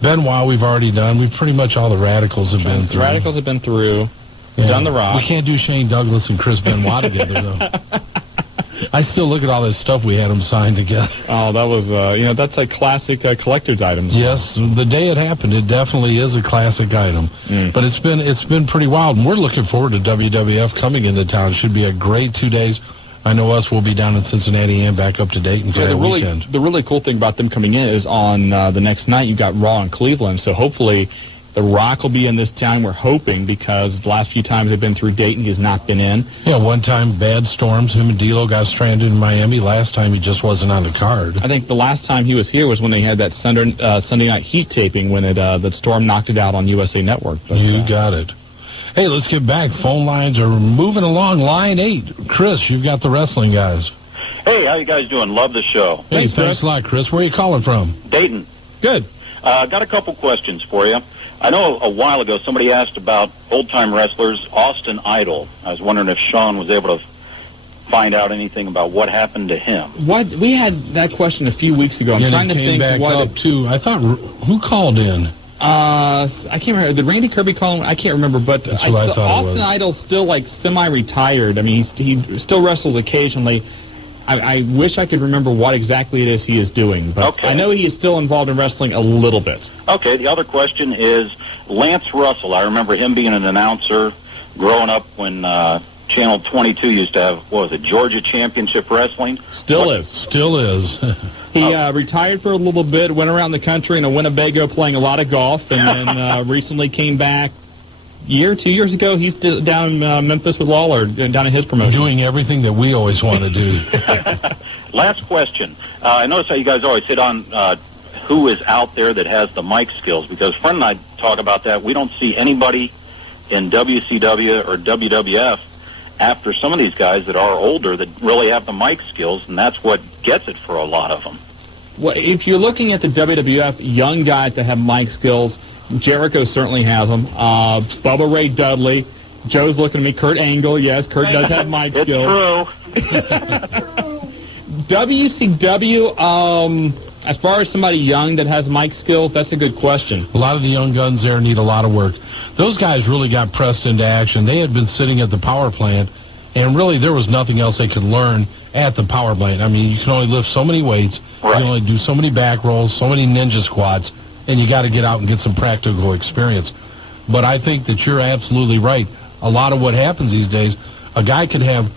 Benoit, we've already done. We've pretty much all the Radicals have been through. The Radicals have been through. Yeah. Done the Rock. We can't do Shane Douglas and Chris Benoit together, though. I still look at all this stuff we had them sign together. Oh, that was, that's a classic collector's item. Yes, the day it happened, it definitely is a classic item. But it's been pretty wild, and we're looking forward to WWF coming into town. Should be a great 2 days. I know us will be down in Cincinnati and back up to Dayton for that weekend. The really cool thing about them coming in is on the next night you got Raw in Cleveland, so hopefully The Rock will be in this town, we're hoping, because the last few times they've been through Dayton, he's not been in. Yeah, one time, bad storms. Him and D'Lo got stranded in Miami. Last time, he just wasn't on the card. I think the last time he was here was when they had that Sunday night Heat taping when the storm knocked it out on USA Network. But, you got it. Hey, let's get back. Phone lines are moving along. Line 8. Chris, you've got the Wrestling Guys. Hey, how you guys doing? Love the show. Hey, thanks a lot, Chris. Where are you calling from? Dayton. Good. Got a couple questions for you. I know a while ago somebody asked about old-time wrestlers, Austin Idol. I was wondering if Shawn was able to find out anything about what happened to him. What we had that question a few weeks ago. I'm trying to think back what up too. I thought who called in? I can't remember. Did Randy Kirby call him? I can't remember. But That's what I thought it Austin was. Idol's still like semi-retired. I mean, he still wrestles occasionally. I wish I could remember what exactly it is he is doing, but Okay. I know he is still involved in wrestling a little bit. Okay, the other question is Lance Russell. I remember him being an announcer growing up when Channel 22 used to have, what was it, Georgia Championship Wrestling? Still is. Still is. He retired for a little bit, went around the country in a Winnebago playing a lot of golf, and then recently came back 2 years ago. He's down in Memphis with Lawler, down in his promotion. Doing everything that we always want to do. Last question. I notice how you guys always hit on who is out there that has the mic skills, because Fred and I talk about that. We don't see anybody in WCW or WWF after some of these guys that are older that really have the mic skills, and that's what gets it for a lot of them. Well, if you're looking at the WWF young guys that have mic skills, Jericho certainly has them. Bubba Ray Dudley. Joe's looking at me. Kurt Angle. Yes, Kurt does have mic skills. True. WCW, as far as somebody young that has mic skills, that's a good question. A lot of the young guns there need a lot of work. Those guys really got pressed into action. They had been sitting at the power plant, and really there was nothing else they could learn at the power plant. I mean, you can only lift so many weights. Right. You can only do so many back rolls, so many ninja squats, and you got to get out and get some practical experience. But I think that you're absolutely right. A lot of what happens these days, a guy could have,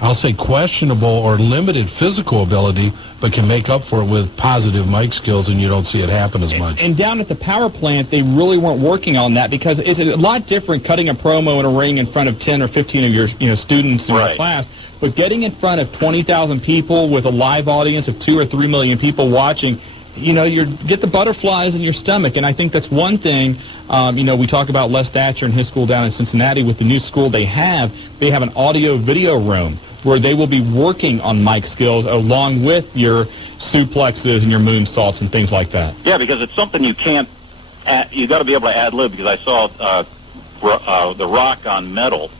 I'll say, questionable or limited physical ability, but can make up for it with positive mic skills, and you don't see it happen as much. And down at the power plant, they really weren't working on that, because it's a lot different cutting a promo in a ring in front of 10 or 15 of your students in your Right. class, but getting in front of 20,000 people with a live audience of 2 or 3 million people watching, you get the butterflies in your stomach. And I think that's one thing. We talk about Les Thatcher and his school down in Cincinnati. With the new school they have an audio-video room where they will be working on mic skills along with your suplexes and your moonsaults and things like that. Yeah, because it's something you can't, you got to be able to ad-lib, because I saw The Rock on Metal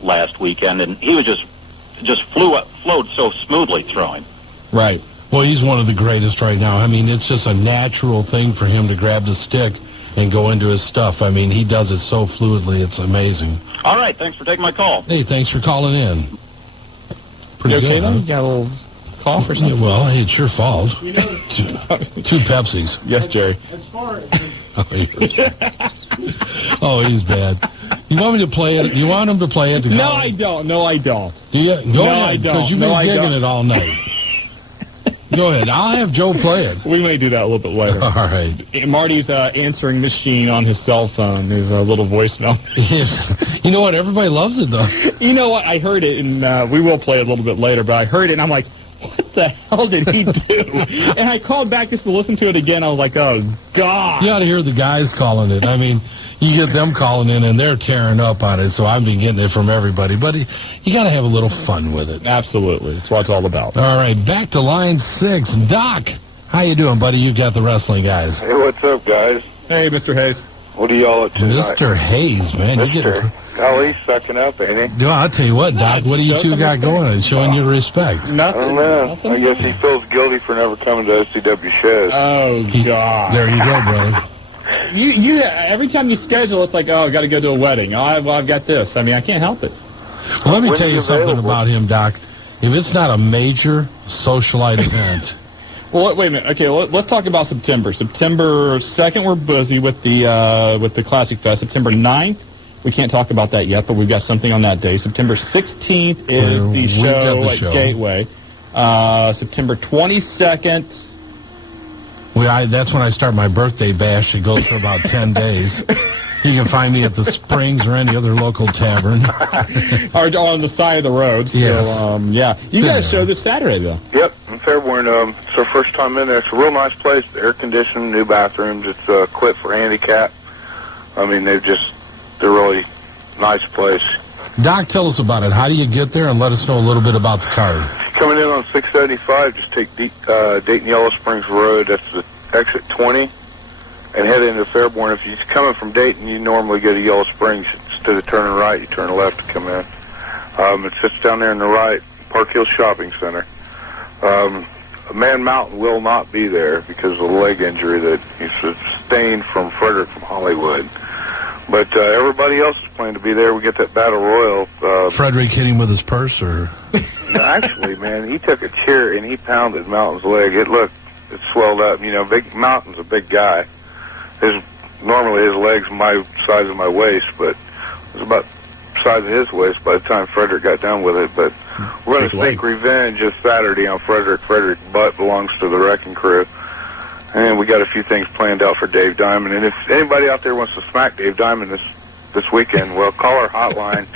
last weekend, and he was just flowed so smoothly throwing. Right. Well, he's one of the greatest right now. I mean, it's just a natural thing for him to grab the stick and go into his stuff. I mean, he does it so fluidly. It's amazing. All right, thanks for taking my call. Hey, thanks for calling in. Pretty You okay good, then? huh? You got a little cough or something? Well, hey, it's your fault. Two Pepsis. Yes, Jerry. As far as Oh, he's bad. You want me to play it? You want him to play it? To No, I don't. No, I don't. Do you? Go No, ahead, I don't. because you've No, been I gigging don't. it all night. Go ahead. I'll have Joe play it. We may do that a little bit later. All right. Marty's answering machine on his cell phone is a little voicemail. You know what? Everybody loves it, though. You know what? I heard it, and we will play it a little bit later, but I heard it, and I'm like, what the hell did he do? And I called back just to listen to it again. I was like, oh, God. You ought to hear the guys calling it. I mean, you get them calling in, and they're tearing up on it, so I've been getting it from everybody. But you got to have a little fun with it. Absolutely. That's what it's all about. All right, back to line 6. Doc, how you doing, buddy? You've got the wrestling guys. Hey, what's up, guys? Hey, Mr. Hayes. What are y'all up to tonight? Mr. Hayes, man. You get Mr. Oh, he's sucking up, ain't he? Well, I'll tell you what, Doc. What do you show two some got respect. going on? Showing you respect. I Nothing. don't know. Nothing? I guess he feels guilty for never coming to OCW shows. Oh, God. There you go, brother. You every time you schedule, it's like, oh, I got to go to a wedding. Oh, I've got this. I mean, I can't help it. Well, let me When tell are you you something available? about him, Doc. If it's not a major socialite event, Well, wait a minute. Okay, let's talk about September. September 2nd, we're busy with the Classic Fest. September 9th, we can't talk about that yet, but we've got something on that day. September 16th is the We've show got the at show. Gateway. September 22nd. that's when I start my birthday bash. It goes for about 10 days. You can find me at the Springs or any other local tavern. Or on the side of the road. So, Yes. yeah. You got a show this Saturday, though. Yep, in February. It's our first time in there. It's a real nice place. Air conditioned, new bathrooms. It's equipped for handicap. I mean, they're really nice place. Doc, tell us about it. How do you get there? And let us know a little bit about the card. Coming in on 675, just take Dayton Yellow Springs Road. That's the exit 20. and head into Fairborn. If you're coming from Dayton, you normally go to Yellow Springs. Instead of turning right, you turn left to come in. It sits down there on the right, Park Hill Shopping Center. Man Mountain will not be there because of the leg injury that he sustained from Frederick from Hollywood. But everybody else is planning to be there. We get that battle royal. Frederick hit him with his purse, or? No, actually, man, he took a chair and he pounded Mountain's leg. It swelled up. You know, Mountain's a big guy. Normally his leg's my size of my waist, but it was about the size of his waist by the time Frederick got done with it. But we're going to take revenge this Saturday on Frederick. Frederick's butt belongs to the Wrecking Crew. And we got a few things planned out for Dave Diamond. And if anybody out there wants to smack Dave Diamond this weekend, well, call our hotline,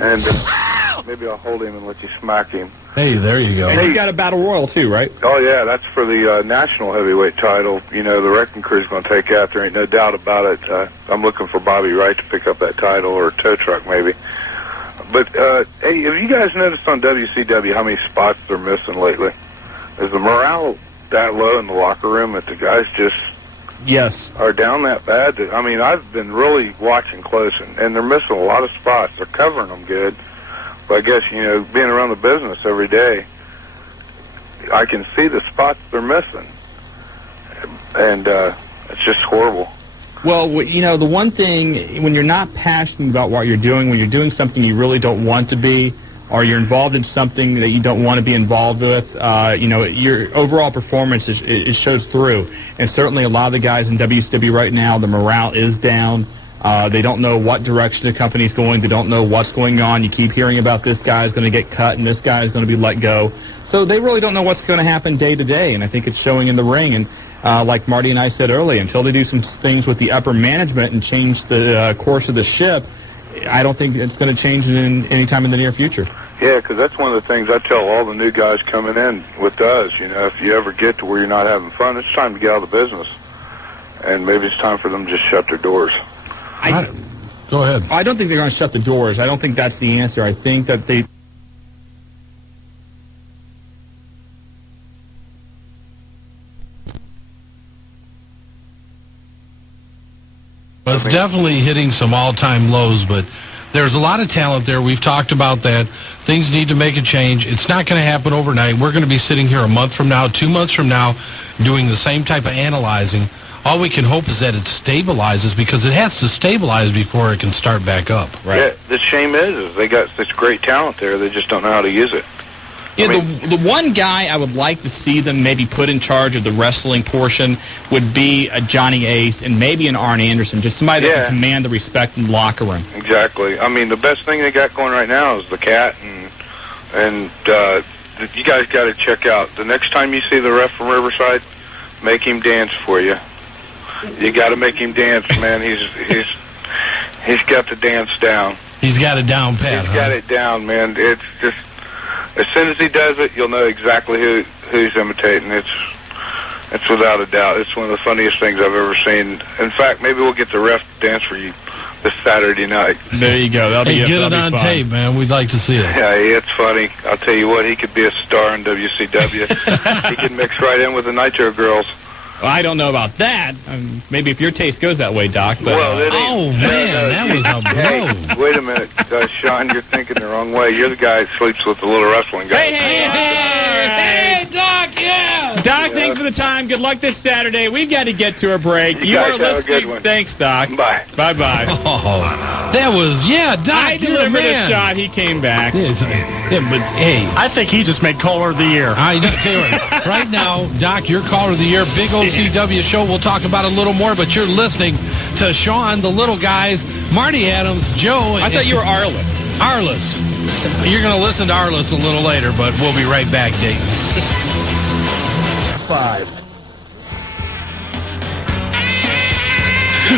and maybe I'll hold him and let you smack him. Hey, there you go. And you got a battle royal too, right? Oh, yeah, that's for the national heavyweight title. You know, the Wrecking Crew's going to take that. There ain't no doubt about it. I'm looking for Bobby Wright to pick up that title, or a tow truck maybe. But, hey, have you guys noticed on WCW how many spots they're missing lately? Is the morale that low in the locker room that the guys just are down that bad? I mean, I've been really watching close, and they're missing a lot of spots. They're covering them good. But I guess, you know, being around the business every day, I can see the spots they're missing. And it's just horrible. Well, you know, the one thing, when you're not passionate about what you're doing, when you're doing something you really don't want to be, or you're involved in something that you don't want to be involved with, you know, your overall performance, it shows through. And certainly a lot of the guys in WCW right now, the morale is down. They don't know what direction the company's going. They don't know what's going on. You keep hearing about this guy's going to get cut and this guy's going to be let go. So they really don't know what's going to happen day to day, and I think it's showing in the ring. And like Marty and I said earlier, until they do some things with the upper management and change the course of the ship, I don't think it's going to change any time in the near future. Yeah, because that's one of the things I tell all the new guys coming in with us. You know, if you ever get to where you're not having fun, it's time to get out of the business. And maybe it's time for them to just shut their doors. Go ahead. I don't think they're going to shut the doors. I don't think that's the answer. I think that they... But it's definitely hitting some all-time lows, but there's a lot of talent there. We've talked about that. Things need to make a change. It's not going to happen overnight. We're going to be sitting here a month from now, 2 months from now, doing the same type of analyzing. All we can hope is that it stabilizes, because it has to stabilize before it can start back up. Right. Yeah, the shame is they got such great talent there. They just don't know how to use it. Yeah, the one guy I would like to see them maybe put in charge of the wrestling portion would be a Johnny Ace and maybe an Arn Anderson, just somebody that can command the respect in the locker room. Exactly. I mean, the best thing they got going right now is the Cat, and you guys got to check out. The next time you see the ref from Riverside, make him dance for you. You got to make him dance, man. He's got the dance down. He's got it down pat. He's got it down, man. It's just, as soon as he does it, you'll know exactly who he's imitating. It's without a doubt. It's one of the funniest things I've ever seen. In fact, maybe we'll get the ref to dance for you this Saturday night. There you go. That'll get it on tape, man. We'd like to see it. Yeah, it's funny. I'll tell you what, he could be a star in WCW. He could mix right in with the Nitro girls. Well, I don't know about that. Maybe if your taste goes that way, Doc. But, well, that was a blow. Hey, wait a minute, Shawn, you're thinking the wrong way. You're the guy that sleeps with the little wrestling guy. Hey, Doc, yeah! Doc, thanks for the time. Good luck this Saturday. We've got to get to a break. You are listening. Thanks, Doc. Bye. Bye-bye. Oh, that was, Doc, I delivered a shot. He came back. Yes, but, hey. I think he just made Caller of the Year. I tell you what, right now, Doc, you're Caller of the Year. Big OCW show. We'll talk about it a little more, but you're listening to Shawn, the little guys, Marty Adams, Joe. I thought you were Arliss. Arliss. You're going to listen to Arliss a little later, but we'll be right back, Dayton. 5.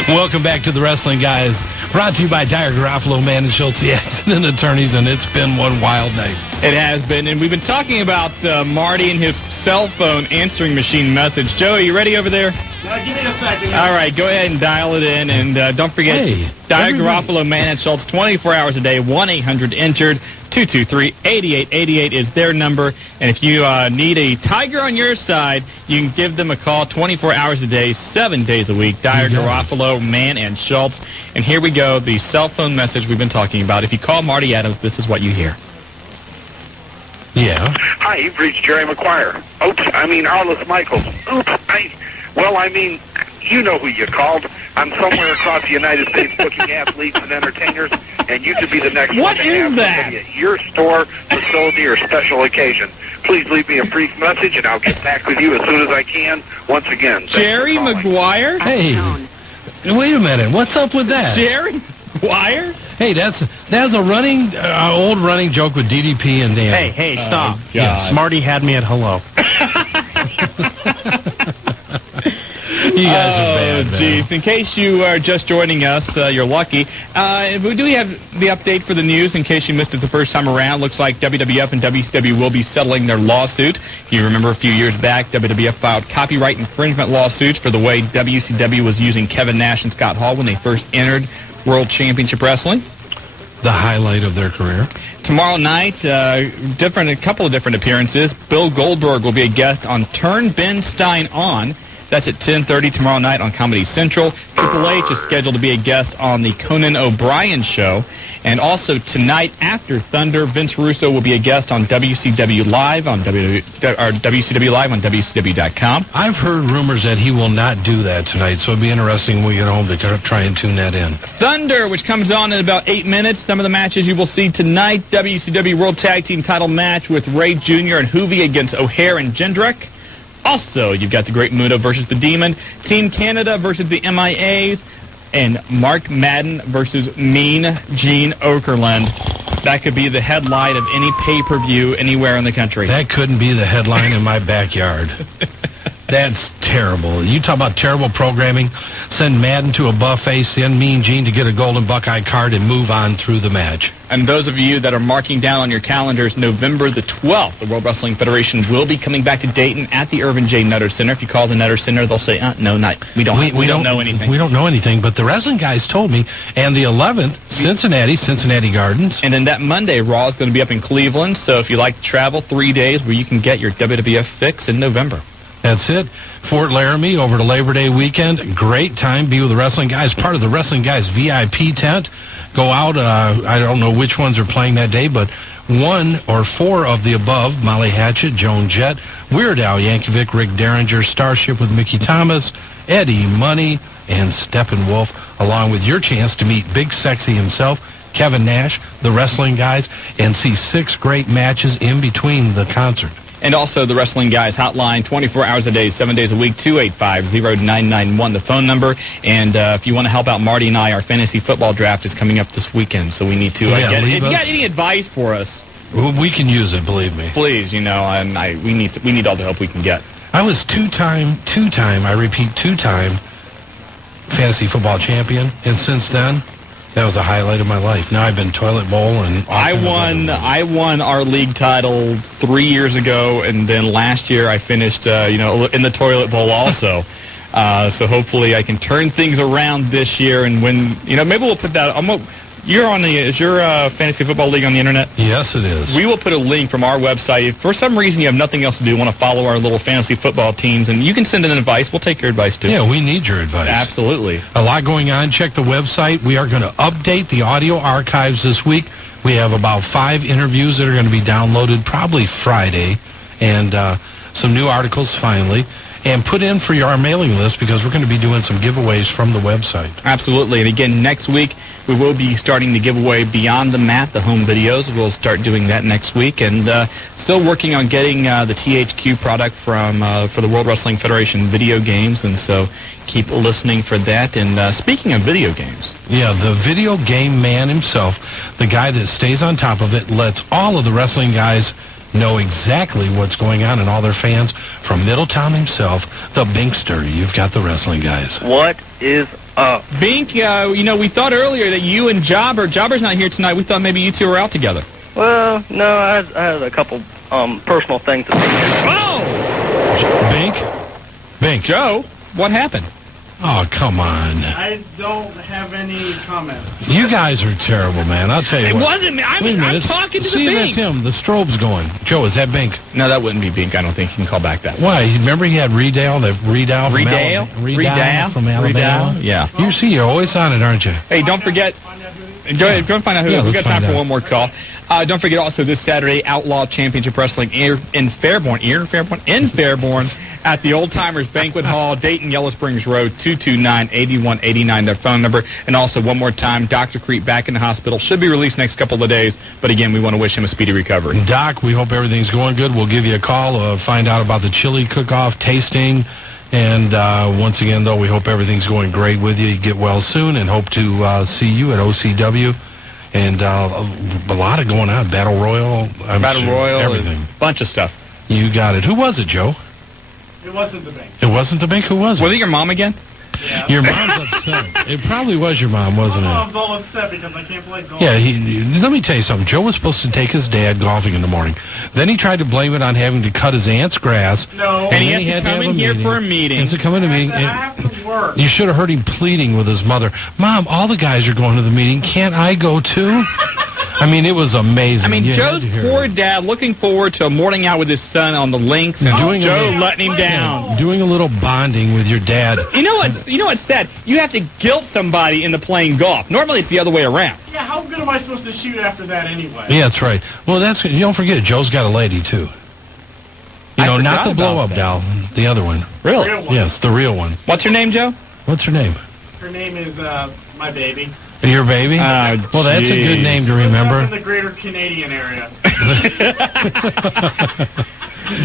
Welcome back to the Wrestling Guys, brought to you by Dyer Garofalo, Mann & Schultz, the accident attorneys, and it's been one wild night. It has been, and we've been talking about Marty and his cell phone answering machine message. Joe, are you ready over there? Give me a second. All right, go ahead and dial it in, and don't forget, Dyer Garofalo, Man and Schultz, 24 hours a day, 1-800-INJURED, 223-8888 is their number. And if you need a Tiger on your side, you can give them a call 24 hours a day, 7 days a week. Dyer Garofalo, Man and Schultz. And here we go, the cell phone message we've been talking about. If you call Marty Adams, this is what you hear. Yeah. Hi, you've reached Jerry McGuire. Oops, I mean Arliss Michaels. Oops, you know who you called. I'm somewhere across the United States booking athletes and entertainers, and you could be the next one to have somebody at your store, facility, or special occasion. Please leave me a brief message, and I'll get back with you as soon as I can. Once again, Jerry McGuire? Hey, wait a minute. What's up with that? Jerry McGuire? Hey, that's a running, old running joke with DDP and Dan. Hey, stop. Yes. Smarty had me at hello. You guys are bad, man. Geez. In case you are just joining us, you're lucky. We do have the update for the news in case you missed it the first time around. Looks like WWF and WCW will be settling their lawsuit. If you remember a few years back, WWF filed copyright infringement lawsuits for the way WCW was using Kevin Nash and Scott Hall when they first entered World Championship Wrestling. The highlight of their career. Tomorrow night, a couple of different appearances. Bill Goldberg will be a guest on Turn Ben Stein On. That's at 10:30 tomorrow night on Comedy Central. Triple H is scheduled to be a guest on the Conan O'Brien Show. And also tonight after Thunder, Vince Russo will be a guest on WCW Live on WCW Live on WCW.com. I've heard rumors that he will not do that tonight, so it'd be interesting when we get home to try and tune that in. Thunder, which comes on in about 8 minutes. Some of the matches you will see tonight: WCW World Tag Team Title match with Ray Jr. and Hoovy against O'Hare and Jindrak. Also, you've got the Great Muta versus the Demon, Team Canada versus the MIAs, and Mark Madden versus Mean Gene Okerlund. That could be the headline of any pay-per-view anywhere in the country. That couldn't be the headline in my backyard. That's terrible. You talk about terrible programming. Send Madden to a buffet, send Mean Gene to get a golden Buckeye card, and move on through the match. And those of you that are marking down on your calendars, November the 12th, the World Wrestling Federation will be coming back to Dayton at the Irvin J. Nutter Center. If you call the Nutter Center, they'll say, no, we don't know anything. We don't know anything, but the wrestling guys told me. And the 11th, Cincinnati Gardens. And then that Monday, Raw is going to be up in Cleveland. So if you like to travel, 3 days where you can get your WWF fix in November. That's it. Fort Laramie over to Labor Day weekend. Great time. Be with the wrestling guys. Part of the wrestling guys VIP tent. Go out. I don't know which ones are playing that day, but 1 or 4 of the above: Molly Hatchet, Joan Jett, Weird Al Yankovic, Rick Derringer, Starship with Mickey Thomas, Eddie Money, and Steppenwolf, along with your chance to meet Big Sexy himself, Kevin Nash, the wrestling guys, and see 6 great matches in between the concert. And also the Wrestling Guys hotline, 24 hours a day, 7 days a week, 285-0991, the phone number. And if you want to help out Marty and I, our fantasy football draft is coming up this weekend, so we need to if you got any advice for us, we can use it, believe me. Please, we need all the help we can get. I was two-time fantasy football champion, and since then, that was a highlight of my life. Now I've been toilet bowl and I won our league title 3 years ago, and then last year I finished in the toilet bowl also. So hopefully I can turn things around this year and win. Maybe we'll put that. Is your fantasy football league on the internet? Yes, it is. We will put a link from our website. If for some reason you have nothing else to do, want to follow our little fantasy football teams, and you can send in advice. We'll take your advice, too. Yeah, we need your advice. Absolutely. A lot going on. Check the website. We are going to update the audio archives this week. We have about 5 interviews that are going to be downloaded probably Friday, and some new articles finally. And put in for our mailing list, because we're going to be doing some giveaways from the website. Absolutely. And again, next week, we will be starting to give away Beyond the Mat, the home videos. We'll start doing that next week. And still working on getting the THQ product for the World Wrestling Federation video games. And so keep listening for that. And speaking of video games. Yeah, the video game man himself, the guy that stays on top of it, lets all of the wrestling guys know exactly what's going on, and all their fans, from Middletown himself, the Binkster. You've got the wrestling guys. What is up? Bink, we thought earlier that you and Jobber's not here tonight. We thought maybe you two were out together. Well, no, I had a couple personal things to say. Oh! Bink? Joe? What happened? Oh, come on. I don't have any comment. You guys are terrible, man. I'll tell you It what. wasn't me. I'm talking to See, the that's Bink. him. The strobe's going. Joe, is that Bink? No, that wouldn't be Bink. I don't think you can call back that. Why? Remember he had Redale from Alabama? Yeah. You see, you're always on it, aren't you? Hey, don't forget. Go ahead, go and find out who. Yeah, We let's got time find for out. one more call. Don't forget also this Saturday, Outlaw Championship Wrestling in Fairborn, at the Old Timers Banquet Hall, Dayton, Yellow Springs Road, 229-8189, their phone number. And also, one more time, Dr. Creep back in the hospital. Should be released next couple of days. But again, we want to wish him a speedy recovery. Doc, we hope everything's going good. We'll give you a call, find out about the chili cook-off tasting. And once again, though, we hope everything's going great with you. You get well soon and hope to see you at OCW. And a lot of going on. Battle Royal. Everything. Bunch of stuff. You got it. Who was it, Joe? It wasn't the Bink. It wasn't the Bink? Who was it? Was it your mom again? Yeah. Your mom's upset. It probably was your mom, wasn't My it? mom's all upset because I can't play golf. Yeah, let me tell you something. Joe was supposed to take his dad golfing in the morning. Then he tried to blame it on having to cut his aunt's grass. No. And he then has to have come a in here meeting. for a meeting. He has to come in a meeting. I have to work. You should have heard him pleading with his mother. Mom, all the guys are going to the meeting. Can't I go too? I mean, it was amazing. I mean, You had Joe's to hear poor it. dad looking forward to a morning out with his son on the links, and Joe letting him down. Doing a little bonding with your dad. You know what's sad? You have to guilt somebody into playing golf. Normally, it's the other way around. Yeah, how good am I supposed to shoot after that anyway? Yeah, that's right. Well, you don't forget, Joe's got a lady, too. You know, not the blow-up doll, the other one. Really? Real one. Yes, the real one. What's her name, Joe? What's her name? Her name is my baby. Your baby? Well, that's a good name to remember. Up in the greater Canadian area.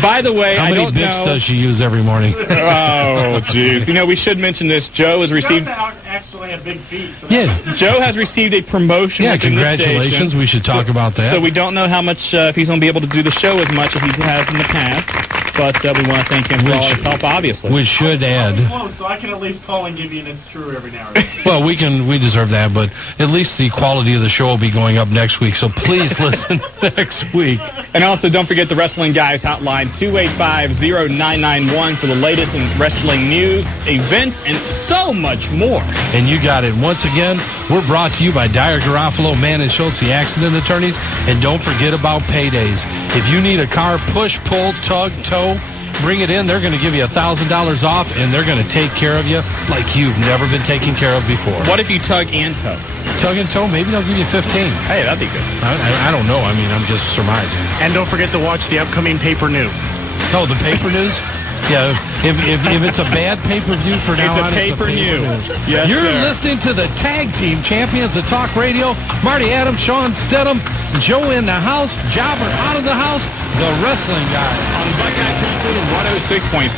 By the way, How many Bix does she use every morning? Oh, jeez. You know, we should mention this. Joe has received... actually have big feet. So Yeah. Joe has received a promotion. Yeah, within the congratulations. station. We should talk about that. So we don't know how much, if he's going to be able to do the show as much as he has in the past. But we want to thank him for all his help, obviously. We should I'll be add. close, so I can at least call and give you an it's true every now and then. Well, we deserve that, but at least the quality of the show will be going up next week. So please listen next week. And also, don't forget the Wrestling Guys hotline, 285-0991 for the latest in wrestling news, events, and so much more. And you got it. Once again, we're brought to you by Dyer Garofalo, Mann & Schultz, the accident attorneys. And don't forget about paydays. If you need a car, push, pull, tug, tow, bring it in. They're going to give you $1,000 off, and they're going to take care of you like you've never been taken care of before. What if you tug and tow? Tug and tow, maybe they'll give you 15. Hey, that'd be good. I don't know. I mean, I'm just surmising. And don't forget to watch the upcoming pay-per-view. Oh, the pay-per-news? Yeah, if it's a bad pay-per-view for now on, it's a pay-per-view. Yes, You're sir. listening to the Tag Team Champions of Talk Radio. Marty Adams, Shawn Stedham, Joe in the house, Jobber out of the house, the Wrestling Guy. On Buckeye Country 106.5.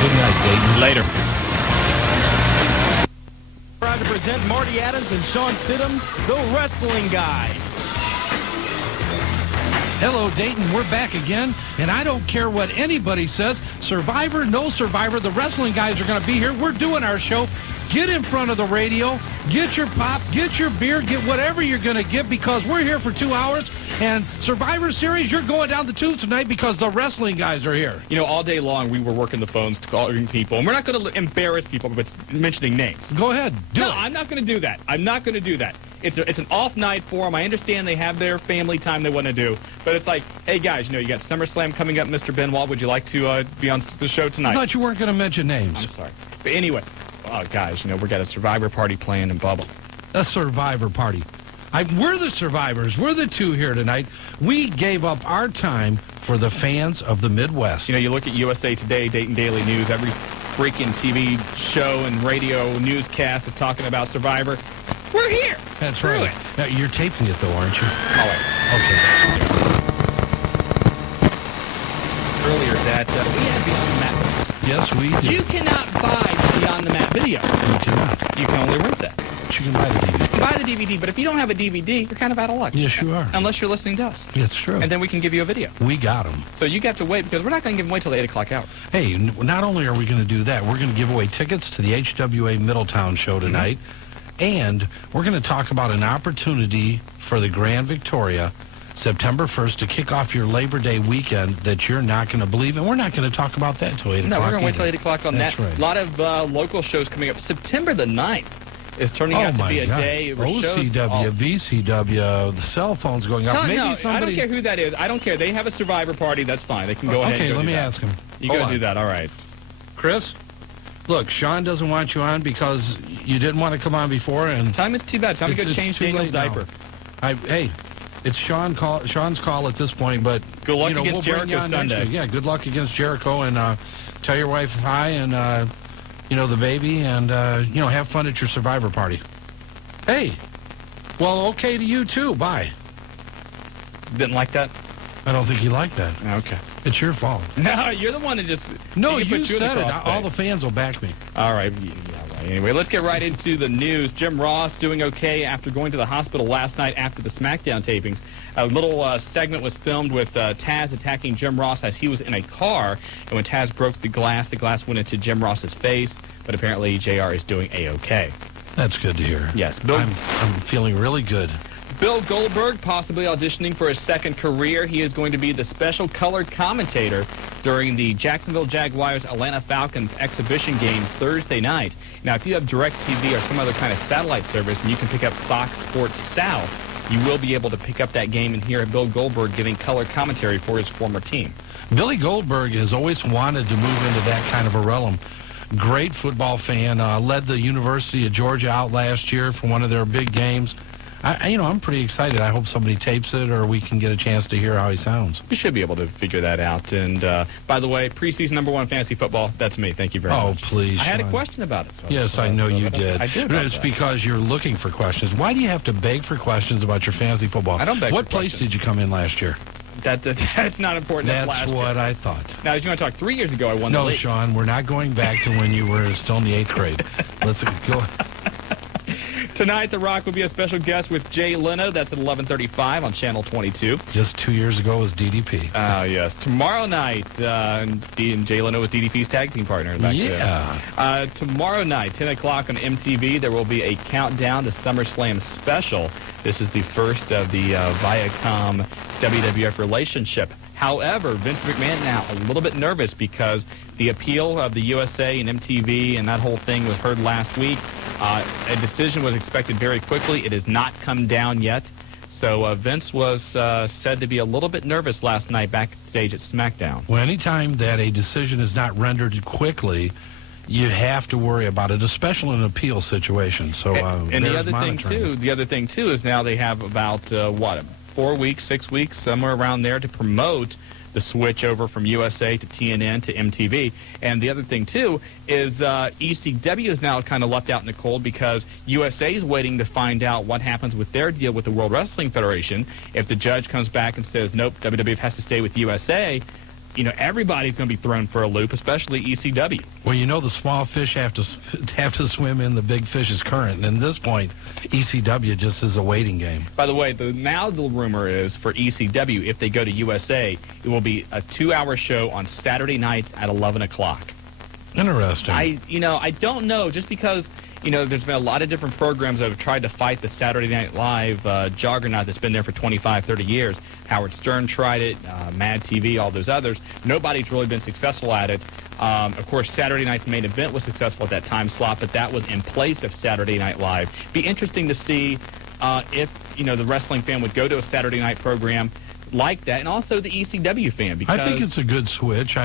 Good night, Dayton. Later. Proud to present Marty Adams and Shawn Stidham, the Wrestling Guys. Hello, Dayton. We're back again, and I don't care what anybody says. Survivor, no Survivor, the Wrestling Guys are going to be here. We're doing our show. Get in front of the radio. Get your pop. Get your beer. Get whatever you're going to get because we're here for 2 hours. And Survivor Series, you're going down the tubes tonight because the Wrestling Guys are here. You know, all day long we were working the phones, calling people, and we're not going to embarrass people by mentioning names. Go ahead. Do it. I'm not going to do that. I'm not going to do that. It's an off night for them. I understand they have their family time they want to do, but it's like, hey guys, you know, you got SummerSlam coming up, Mr. Benoit. Would you like to be on the show tonight? I thought you weren't going to mention names. I'm sorry, but anyway, guys, you know, we got a Survivor party playing in Bubble. A Survivor party. We're the survivors. We're the two here tonight. We gave up our time for the fans of the Midwest. You know, you look at USA Today, Dayton Daily News, every freaking TV show and radio newscast of talking about Survivor. We're here. That's Screw right. it. Now, you're taping it, though, aren't you? All right. Okay. Earlier that we had Beyond the Mat. Yes, we do. You cannot buy Beyond the Mat video. You cannot. You can only rent that. But you can buy the DVD. You can buy the DVD, but if you don't have a DVD, you're kind of out of luck. Yes, you are. Unless you're listening to us. It's true. And then we can give you a video. We got them. So you got to wait because we're not going to give them away till the 8 o'clock hour. Hey, not only are we going to do that, we're going to give away tickets to the HWA Middletown show tonight, and we're going to talk about an opportunity for the Grand Victoria September 1st to kick off your Labor Day weekend that you're not going to believe. And we're not going to talk about that until 8 o'clock. No, we're going to wait till 8 o'clock on That's that. right. A lot of local shows coming up. September the 9th is turning out to be a day where OCW, VCW, the cell phones going up. Maybe I somebody... don't care who that is. I don't care. They have a Survivor party. That's fine. They can go ahead and Okay, go let do me that. ask him. You Hold go on. do that. All right. Chris? Look, Shawn doesn't want you on because you didn't want to come on before, and time is too bad. Time to go change Daniel's diaper. Hey, it's Shawn's call at this point, but good luck we'll against bring you Jericho on Sunday. next week. Yeah, good luck against Jericho, and tell your wife hi, and the baby, and have fun at your Survivor party. Hey, well, okay to you too. Bye. Didn't like that? I don't think he liked that. Okay. It's your fault. No, you're the one that just... No, you you said it. All the fans will back me. All right. Yeah, right. Anyway, let's get right into the news. Jim Ross doing okay after going to the hospital last night after the SmackDown tapings. A little segment was filmed with Taz attacking Jim Ross as he was in a car. And when Taz broke the glass went into Jim Ross's face. But apparently, JR is doing A-OK. That's good to hear. Yes. I'm feeling really good. Bill Goldberg possibly auditioning for his second career. He is going to be the special colored commentator during the Jacksonville Jaguars Atlanta Falcons exhibition game Thursday night. Now, if you have DirecTV or some other kind of satellite service and you can pick up Fox Sports South, you will be able to pick up that game and hear Bill Goldberg giving color commentary for his former team. Billy Goldberg has always wanted to move into that kind of a realm. Great football fan. Led the University of Georgia out last year for one of their big games. I'm pretty excited. I hope somebody tapes it or we can get a chance to hear how he sounds. We should be able to figure that out. And, by the way, preseason #1 fantasy football, that's me. Thank you very much. Oh, please, I had a Shawn. question about it. So Yes, I know you did. I did. It's because you're looking for questions. Why do you have to beg for questions about your fantasy football? I don't beg What for place questions. did you come in last year? That's not important. That's what I thought. Now, if you want to talk 3 years ago, I won the No, league. Shawn, we're not going back to when you were still in the 8th grade. Let's go. Tonight, The Rock will be a special guest with Jay Leno. That's at 11:35 on Channel 22. Just 2 years ago was DDP. Oh, yes. Tomorrow night, and Jay Leno was DDP's tag team partner. Tomorrow night, 10 o'clock on MTV, there will be a countdown to SummerSlam special. This is the first of the Viacom WWF relationship. However, Vince McMahon now a little bit nervous because the appeal of the USA and MTV and that whole thing was heard last week. A decision was expected very quickly. It has not come down yet. So Vince was said to be a little bit nervous last night backstage at SmackDown. Well, anytime that a decision is not rendered quickly, you have to worry about it, especially in an appeal situation. So, and the other thing too is now they have about 4 weeks, 6 weeks, somewhere around there to promote the switch over from USA to TNN to MTV. And the other thing, too, is ECW is now kind of left out in the cold because USA is waiting to find out what happens with their deal with the World Wrestling Federation. If the judge comes back and says, nope, WWF has to stay with USA, everybody's going to be thrown for a loop, especially ECW. Well, the small fish have to swim in the big fish's current. And at this point, ECW just is a waiting game. By the way, the rumor is for ECW, if they go to USA, it will be a 2-hour show on Saturday nights at 11 o'clock. Interesting. I don't know, just because, there's been a lot of different programs that have tried to fight the Saturday Night Live juggernaut that's been there for 25, 30 years. Howard Stern tried it, Mad TV, all those others. Nobody's really been successful at it. Of course, Saturday night's main event was successful at that time slot, but that was in place of Saturday Night Live. Be interesting to see if, the wrestling fan would go to a Saturday night program like that, and also the ECW fan. Because I think it's a good switch.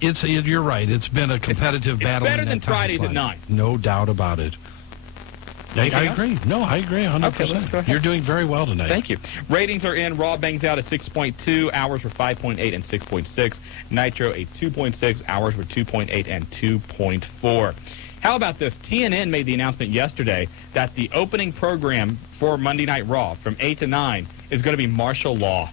You're right. It's been a competitive battle. It's better than Fridays at 9. No doubt about it. I agree. No, I agree 100%. Okay, let's go ahead. You're doing very well tonight. Thank you. Ratings are in. Raw bangs out at 6.2. Hours were 5.8 and 6.6. Nitro a 2.6. Hours were 2.8 and 2.4. How about this? TNN made the announcement yesterday that the opening program for Monday Night Raw from 8 to 9 is going to be martial law.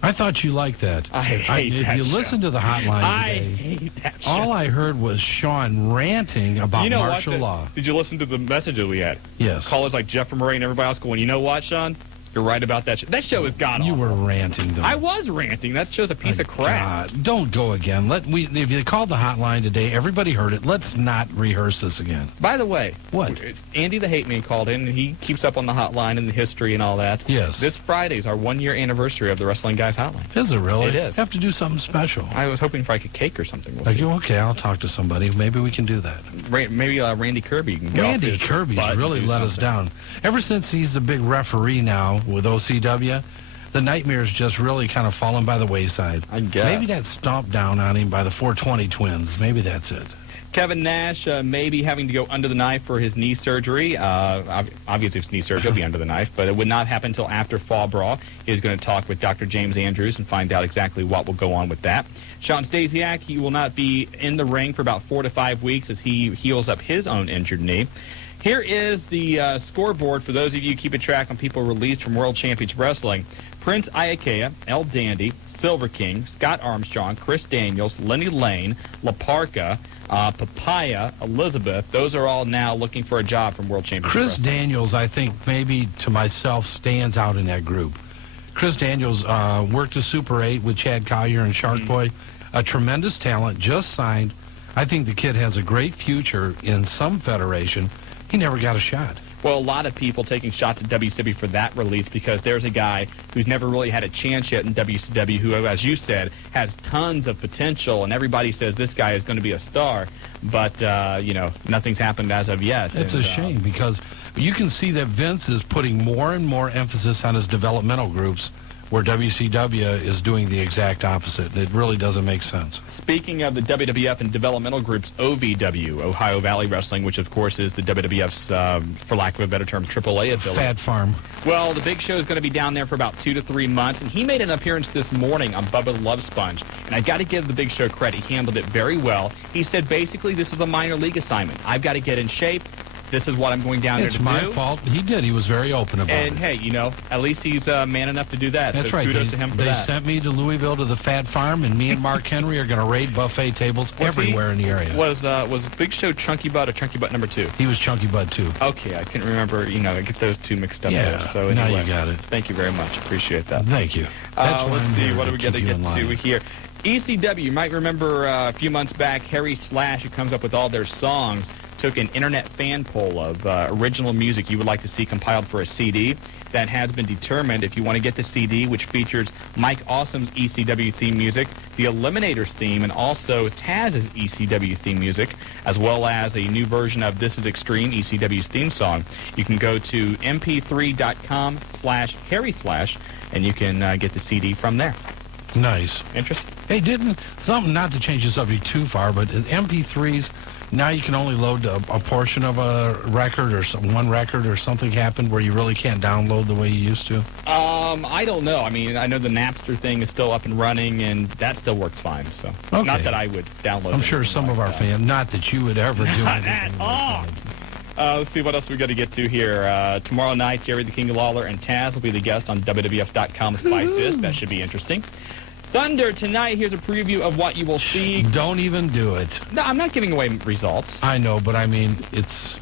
I thought you liked that. I hate that If you show. listen to the hotline I today, hate that show. all I heard was Shawn ranting about martial law. Did you listen to the message that we had? Yes. Callers like Jeff Murray and everybody else going, you know what, Shawn? You're right about that show. That show is god-awful. You were ranting, though. I was ranting. That show's a piece of crap. God, don't go again. If you called the hotline today, everybody heard it. Let's not rehearse this again. By the way, what? Andy the Hate Man called in, and he keeps up on the hotline and the history and all that. Yes. This Friday is our 1-year anniversary of the Wrestling Guys Hotline. Is it really? It is. You have to do something special. I was hoping for like a cake or something. We'll see. Okay, I'll talk to somebody. Maybe we can do that. Maybe Randy Kirby can get Randy off his Kirby's butt really and do let us down. Ever since he's the big referee now with OCW, the nightmare's just really kind of fallen by the wayside. I guess. Maybe that stomped down on him by the 420 twins. Maybe that's it. Kevin Nash may be having to go under the knife for his knee surgery. Obviously, if it's knee surgery, he'll be under the knife, but it would not happen until after Fall Brawl. He's going to talk with Dr. James Andrews and find out exactly what will go on with that. Shawn Stasiak, he will not be in the ring for about 4 to 5 weeks as he heals up his own injured knee. Here is the scoreboard for those of you keeping track on people released from World Championship Wrestling. Prince Iakea, El Dandy, Silver King, Scott Armstrong, Chris Daniels, Lenny Lane, La Parka, Papaya, Elizabeth. Those are all now looking for a job from World Championship Chris Wrestling. Daniels, I think, maybe to myself, stands out in that group. Chris Daniels worked a Super 8 with Chad Collier and Shark Boy. A tremendous talent, just signed. I think the kid has a great future in some federation. He never got a shot. Well, a lot of people taking shots at WCW for that release because there's a guy who's never really had a chance yet in WCW who, as you said, has tons of potential, and everybody says this guy is going to be a star. But, nothing's happened as of yet. It's a shame because you can see that Vince is putting more and more emphasis on his developmental groups where WCW is doing the exact opposite. It really doesn't make sense. Speaking of the WWF and developmental groups, OVW, Ohio Valley Wrestling, which of course is the WWF's, for lack of a better term, AAA affiliate. Fat Farm. Well, the Big Show is going to be down there for about 2 to 3 months, and he made an appearance this morning on Bubba the Love Sponge. And I got to give the Big Show credit. He handled it very well. He said basically this is a minor league assignment. I've got to get in shape. This is what I'm going down there to do. It's my fault. He did. He was very open about it. And, hey, at least he's man enough to do that. That's so right. Kudos to him for they that. sent me to Louisville to the Fat Farm, and me and Mark Henry are going to raid buffet tables everywhere in the area. Was Big Show Chunky Butt or Chunky Butt number 2? He was Chunky Butt 2. Okay, I couldn't remember. I get those two mixed up Yeah, there. So now anyway, you got it. Thank you very much. Appreciate that. Thank you. That's let's see. What do we got to keep you get in line. to here? ECW, you might remember a few months back, Harry Slash, who comes up with all their songs, took an internet fan poll of original music you would like to see compiled for a CD. That has been determined. If you want to get the CD, which features Mike Awesome's ECW theme music, the Eliminators theme, and also Taz's ECW theme music, as well as a new version of This Is Extreme, ECW's theme song, you can go to mp3.com/Harry/, and you can get the CD from there. Nice. Interesting. Hey, something, not to change the subject too far, but MP3s, now you can only load a portion of a record or one record, or something happened where you really can't download the way you used to? I don't know. I mean, I know the Napster thing is still up and running, and that still works fine. So, Okay. Not that I would download. I'm sure some of our fans, not that you would ever do Not anything at all. Let's see what else we got to get to here. Tomorrow night, Jerry the King Lawler and Taz will be the guest on WWF.com's Fight This. That should be interesting. Thunder tonight. Here's a preview of what you will see. Don't even do it. No, I'm not giving away results. I know, but I mean, it's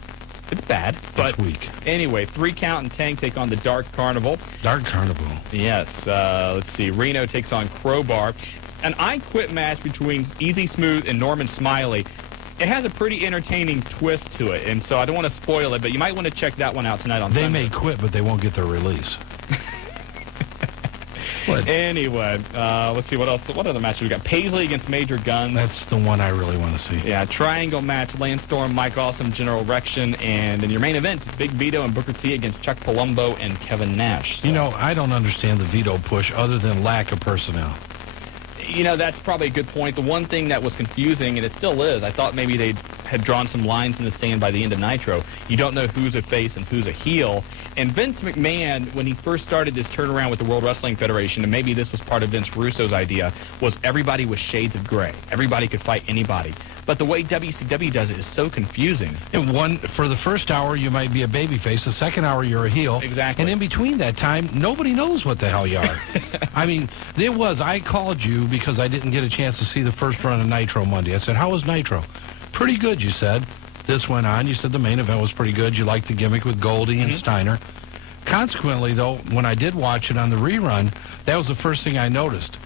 bad. It's weak. Anyway, 3 Count and Tank take on the Dark Carnival. Dark Carnival. Yes. Let's see. Reno takes on Crowbar. An I Quit match between Easy Smooth and Norman Smiley. It has a pretty entertaining twist to it, and so I don't want to spoil it, but you might want to check that one out tonight on They Thunder. may quit, but they won't get their release. Anyway, let's see what else. What other matches we got? Paisley against Major Guns. That's the one I really want to see. Yeah, triangle match. Lance Storm, Mike Awesome, General Erection, and in your main event, Big Vito and Booker T against Chuck Palumbo and Kevin Nash. So, I don't understand the Vito push other than lack of personnel. That's probably a good point. The one thing that was confusing, and it still is, I thought maybe they had drawn some lines in the sand by the end of Nitro. You don't know who's a face and who's a heel. And Vince McMahon, when he first started this turnaround with the World Wrestling Federation, and maybe this was part of Vince Russo's idea, was everybody was shades of gray. Everybody could fight anybody. But the way WCW does it is so confusing. And for the first hour, you might be a babyface. The second hour, you're a heel. Exactly. And in between that time, nobody knows what the hell you are. I mean, I called you because I didn't get a chance to see the first run of Nitro Monday. I said, how was Nitro? Pretty good, you said. This went on. You said the main event was pretty good. You liked the gimmick with Goldie and Steiner. Consequently, though, when I did watch it on the rerun, that was the first thing I noticed.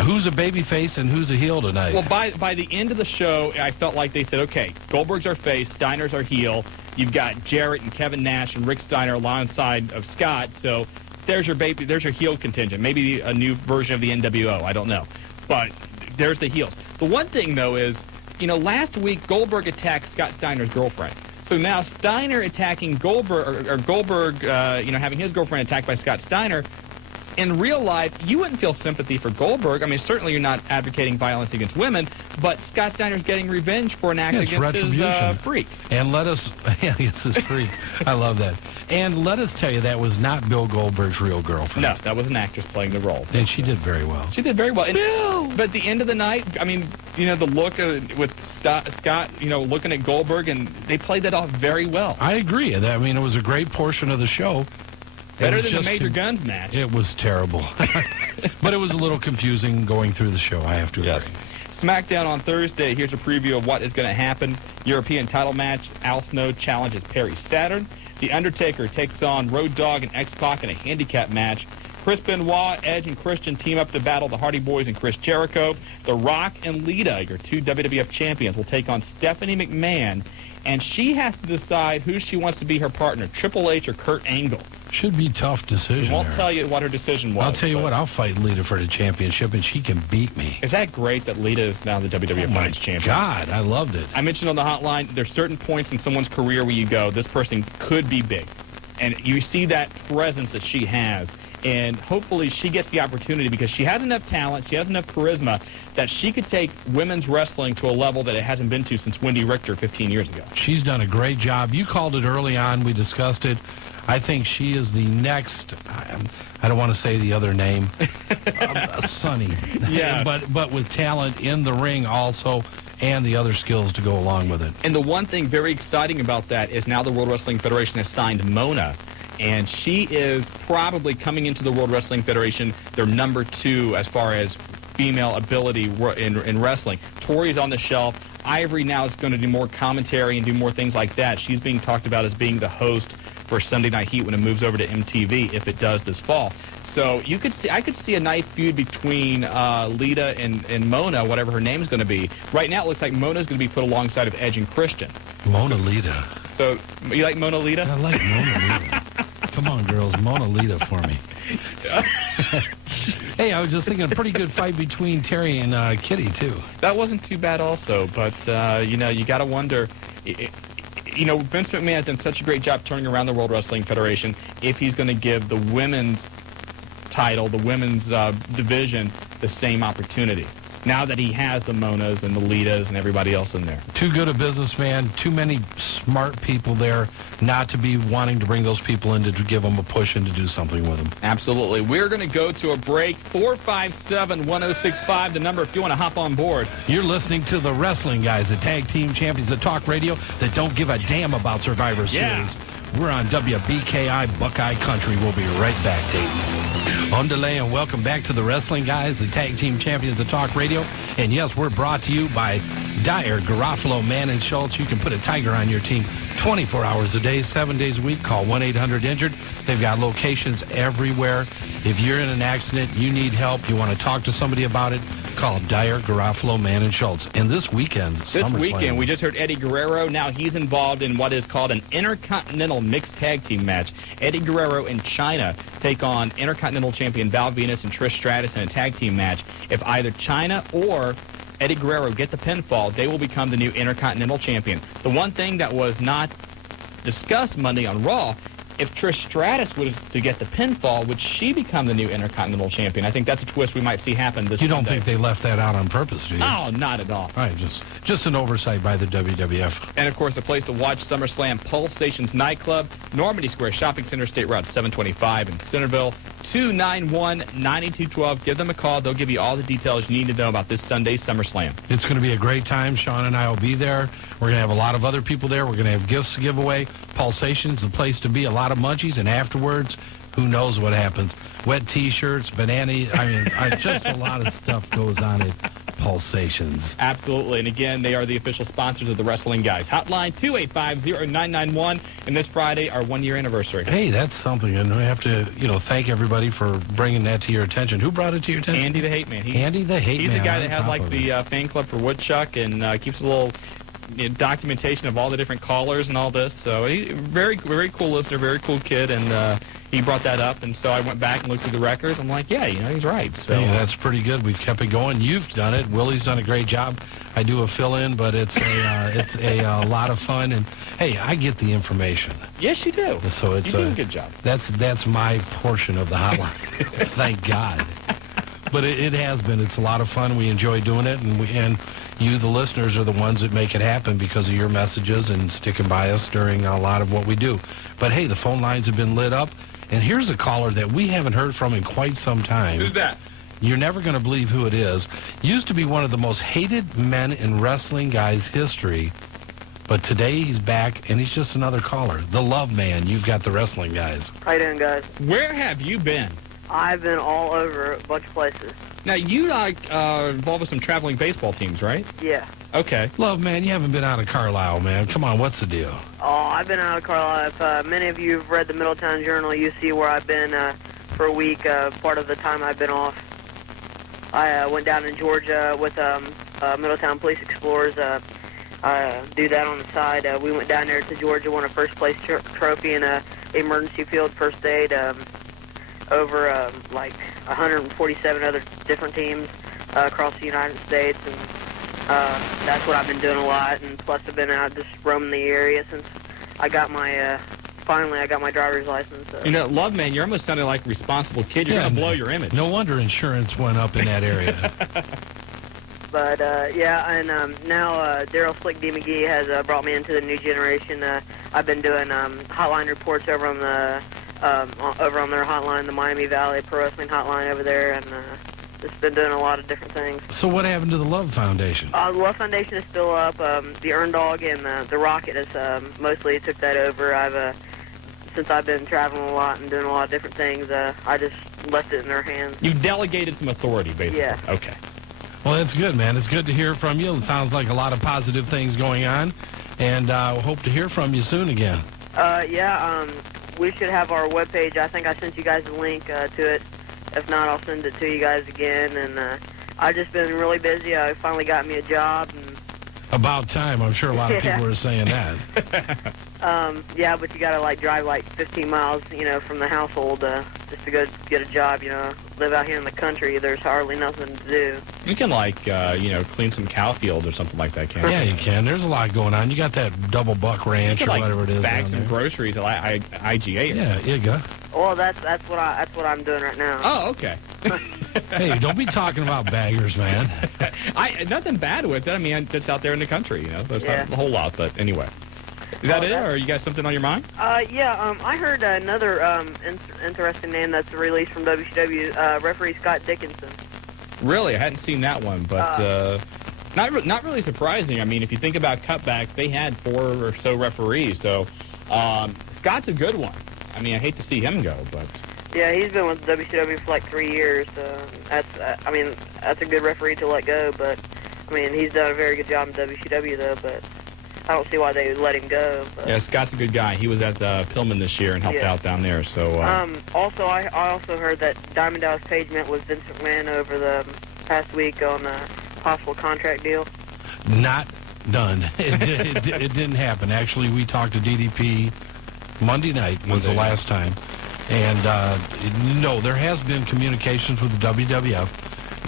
Who's a babyface and who's a heel tonight? Well, by the end of the show, I felt like they said, okay, Goldberg's our face, Steiner's our heel. You've got Jarrett and Kevin Nash and Rick Steiner alongside of Scott, so there's your heel contingent. Maybe a new version of the NWO, I don't know. But there's the heels. The one thing, though, is, last week Goldberg attacked Scott Steiner's girlfriend. So now Steiner attacking Goldberg, or Goldberg, having his girlfriend attacked by Scott Steiner. In real life, you wouldn't feel sympathy for Goldberg. I mean, certainly you're not advocating violence against women, but Scott Steiner's getting revenge for an act against his freak. And let us, against his freak. I love that. And let us tell you, that was not Bill Goldberg's real girlfriend. No, that was an actress playing the role. And she did very well. She did very well. And, Bill! But at the end of the night, I mean, the look with Scott, looking at Goldberg, and they played that off very well. I agree. I mean, it was a great portion of the show. Better than the Major Guns match. It was terrible. But it was a little confusing going through the show, I have to agree. Yes. SmackDown on Thursday. Here's a preview of what is going to happen. European title match. Al Snow challenges Perry Saturn. The Undertaker takes on Road Dogg and X-Pac in a handicap match. Chris Benoit, Edge, and Christian team up to battle the Hardy Boys and Chris Jericho. The Rock and Lita, your two WWF champions, will take on Stephanie McMahon. And she has to decide who she wants to be her partner, Triple H or Kurt Angle. Should be a tough decision. We won't tell you what her decision was. I'll tell you what, I'll fight Lita for the championship, and she can beat me. Is that great that Lita is now the WWF Women's Champion? God, I loved it. I mentioned on the hotline, there's certain points in someone's career where you go, this person could be big. And you see that presence that she has. And hopefully she gets the opportunity because she has enough talent, she has enough charisma that she could take women's wrestling to a level that it hasn't been to since Wendy Richter 15 years ago. She's done a great job. You called it early on. We discussed it. I think she is the next, I don't want to say the other name, Sunny. Yeah. But with talent in the ring also and the other skills to go along with it. And the one thing very exciting about that is now the World Wrestling Federation has signed Mona. And she is probably coming into the World Wrestling Federation their number 2 as far as female ability in wrestling. Tori's on the shelf. Ivory now is going to do more commentary and do more things like that. She's being talked about as being the host for Sunday Night Heat when it moves over to MTV, if it does this fall. So I could see a nice feud between Lita and Mona, whatever her name is going to be. Right now it looks like Mona's going to be put alongside of Edge and Christian. Mona Lita. So you like Mona Lita? I like Mona Lita. Come on, girls, Mona Lita for me. Hey, I was just thinking a pretty good fight between Terry and Kitty, too. That wasn't too bad also, but, you got to wonder, Vince McMahon has done such a great job turning around the World Wrestling Federation if he's going to give the women's title, the women's division, the same opportunity. Now that he has the Monas and the Litas and everybody else in there. Too good a businessman, too many smart people there not to be wanting to bring those people in to give them a push and to do something with them. Absolutely. We're going to go to a break. 457-1065, the number if you want to hop on board. You're listening to the Wrestling Guys, the tag team champions of talk radio that don't give a damn about Survivor Series. We're on WBKI Buckeye Country. We'll be right back, Dayton. On delay, and welcome back to the Wrestling Guys, the tag team champions of talk radio. And yes, we're brought to you by Dyer, Garofalo, Mann, and Schultz. You can put a Tiger on your team 24 hours a day, 7 days a week. Call 1-800-INJURED. They've got locations everywhere. If you're in an accident, you need help, you want to talk to somebody about it, call Dyer, Garofalo, Mann, and Schultz. And this weekend, we just heard Eddie Guerrero. Now he's involved in what is called an Intercontinental Mixed Tag Team match. Eddie Guerrero and China take on Intercontinental Champion Val Venus and Trish Stratus in a tag team match. If either China or Eddie Guerrero get the pinfall, they will become the new Intercontinental Champion. The one thing that was not discussed Monday on Raw, if Trish Stratus was to get the pinfall, would she become the new Intercontinental Champion? I think that's a twist we might see happen this You don't Sunday. think they left that out on purpose, do you? Oh, not at all. All right, just an oversight by the WWF. And, of course, the place to watch SummerSlam, Pulse Stations Nightclub, Normandy Square Shopping Center, State Route 725 in Centerville, 291-9212. Give them a call. They'll give you all the details you need to know about this Sunday's SummerSlam. It's going to be a great time. Shawn and I will be there. We're going to have a lot of other people there. We're going to have gifts to give away. Pulsation's the place to be. A lot of munchies, and afterwards, who knows what happens. Wet T-shirts, banana, just a lot of stuff goes on at pulsations. Absolutely. And again, they are the official sponsors of the Wrestling Guys. Hotline 285-0991. And this Friday, our 1-year anniversary. Hey, that's something. And we have to, thank everybody for bringing that to your attention. Who brought it to your attention? Andy the Hate Man. Andy the Hate Man. He's the guy that has, like, the fan club for Woodchuck and keeps a little documentation of all the different callers and all this. So he very, very cool listener, very cool kid, and he brought that up. And so I went back and looked through the records. I'm like, yeah, he's right. So hey, that's pretty good. We've kept it going. You've done it. Willie's done a great job. I do a fill-in, but it's a lot of fun. And hey, I get the information. Yes, you do. So it's you do a good job. That's my portion of the hotline. Thank God. But it has been. It's a lot of fun. We enjoy doing it, and you, the listeners, are the ones that make it happen because of your messages and sticking by us during a lot of what we do. But hey, the phone lines have been lit up, and here's a caller that we haven't heard from in quite some time. Who's that? You're never going to believe who it is. Used to be one of the most hated men in Wrestling Guys history, but today he's back, and he's just another caller. The Love Man. You've got the Wrestling Guys. How you doing, guys? Where have you been? I've been all over a bunch of places. Now, you involved with some traveling baseball teams, right? Yeah. Okay. Love, man, you haven't been out of Carlisle, man. Come on, what's the deal? Oh, I've been out of Carlisle. If many of you have read the Middletown Journal, you see where I've been for a week, part of the time I've been off. I went down in Georgia with Middletown Police Explorers. I do that on the side. We went down there to Georgia, won a first-place trophy in a emergency field first aid. Over like 147 other different teams across the United States, and that's what I've been doing a lot. And plus, I've been out just roaming the area since I got my finally I got my driver's license. Love Man, you're almost sounding like a responsible kid. You're gonna blow your image. No wonder insurance went up in that area. But yeah, and now Daryl Slick D. McGee has brought me into the new generation. I've been doing hotline reports over on the. Over on their hotline, the Miami Valley Pro Wrestling Hotline over there, and just been doing a lot of different things. So what happened to the Love Foundation? The Love Foundation is still up. The Earn Dog and the Rocket has mostly took that over. Since I've been traveling a lot and doing a lot of different things, I just left it in their hands. You delegated some authority, basically. Yeah. Okay. Well, that's good, man. It's good to hear from you. It sounds like a lot of positive things going on, and hope to hear from you soon again. Yeah, we should have our webpage. I think I sent you guys a link to it. If not, I'll send it to you guys again. And I've just been really busy. I finally got me a job. And about time. I'm sure a lot of people are saying that. Yeah, but you got to drive 15 miles, from the household just to go get a job. Live out here in the country. There's hardly nothing to do. You can clean some cow fields or something like that, can't you? Yeah, you can. There's a lot going on. You got that Double Buck Ranch or whatever it is. Bags and groceries at IGA. Yeah, you go. Well, that's what I'm doing right now. Oh, okay. Hey, don't be talking about baggers, man. Nothing bad with it. I mean, it's out there in the country. There's not a whole lot, but anyway. Is that it, or you got something on your mind? Yeah. I heard another interesting name that's released from WCW, referee Scott Dickinson. Really, I hadn't seen that one, but not really surprising. I mean, if you think about cutbacks, they had 4 or so referees, so Scott's a good one. I mean, I hate to see him go, but yeah, he's been with WCW for 3 years. That's a good referee to let go, but I mean, he's done a very good job in WCW though, but I don't see why they would let him go. But. Yeah, Scott's a good guy. He was at Pillman this year and helped out down there. So. Also, I also heard that Diamond Dallas Page met with Vince McMahon over the past week on a possible contract deal. Not done. It didn't happen. Actually, we talked to DDP Monday night was the last time. And no, there has been communications with the WWF.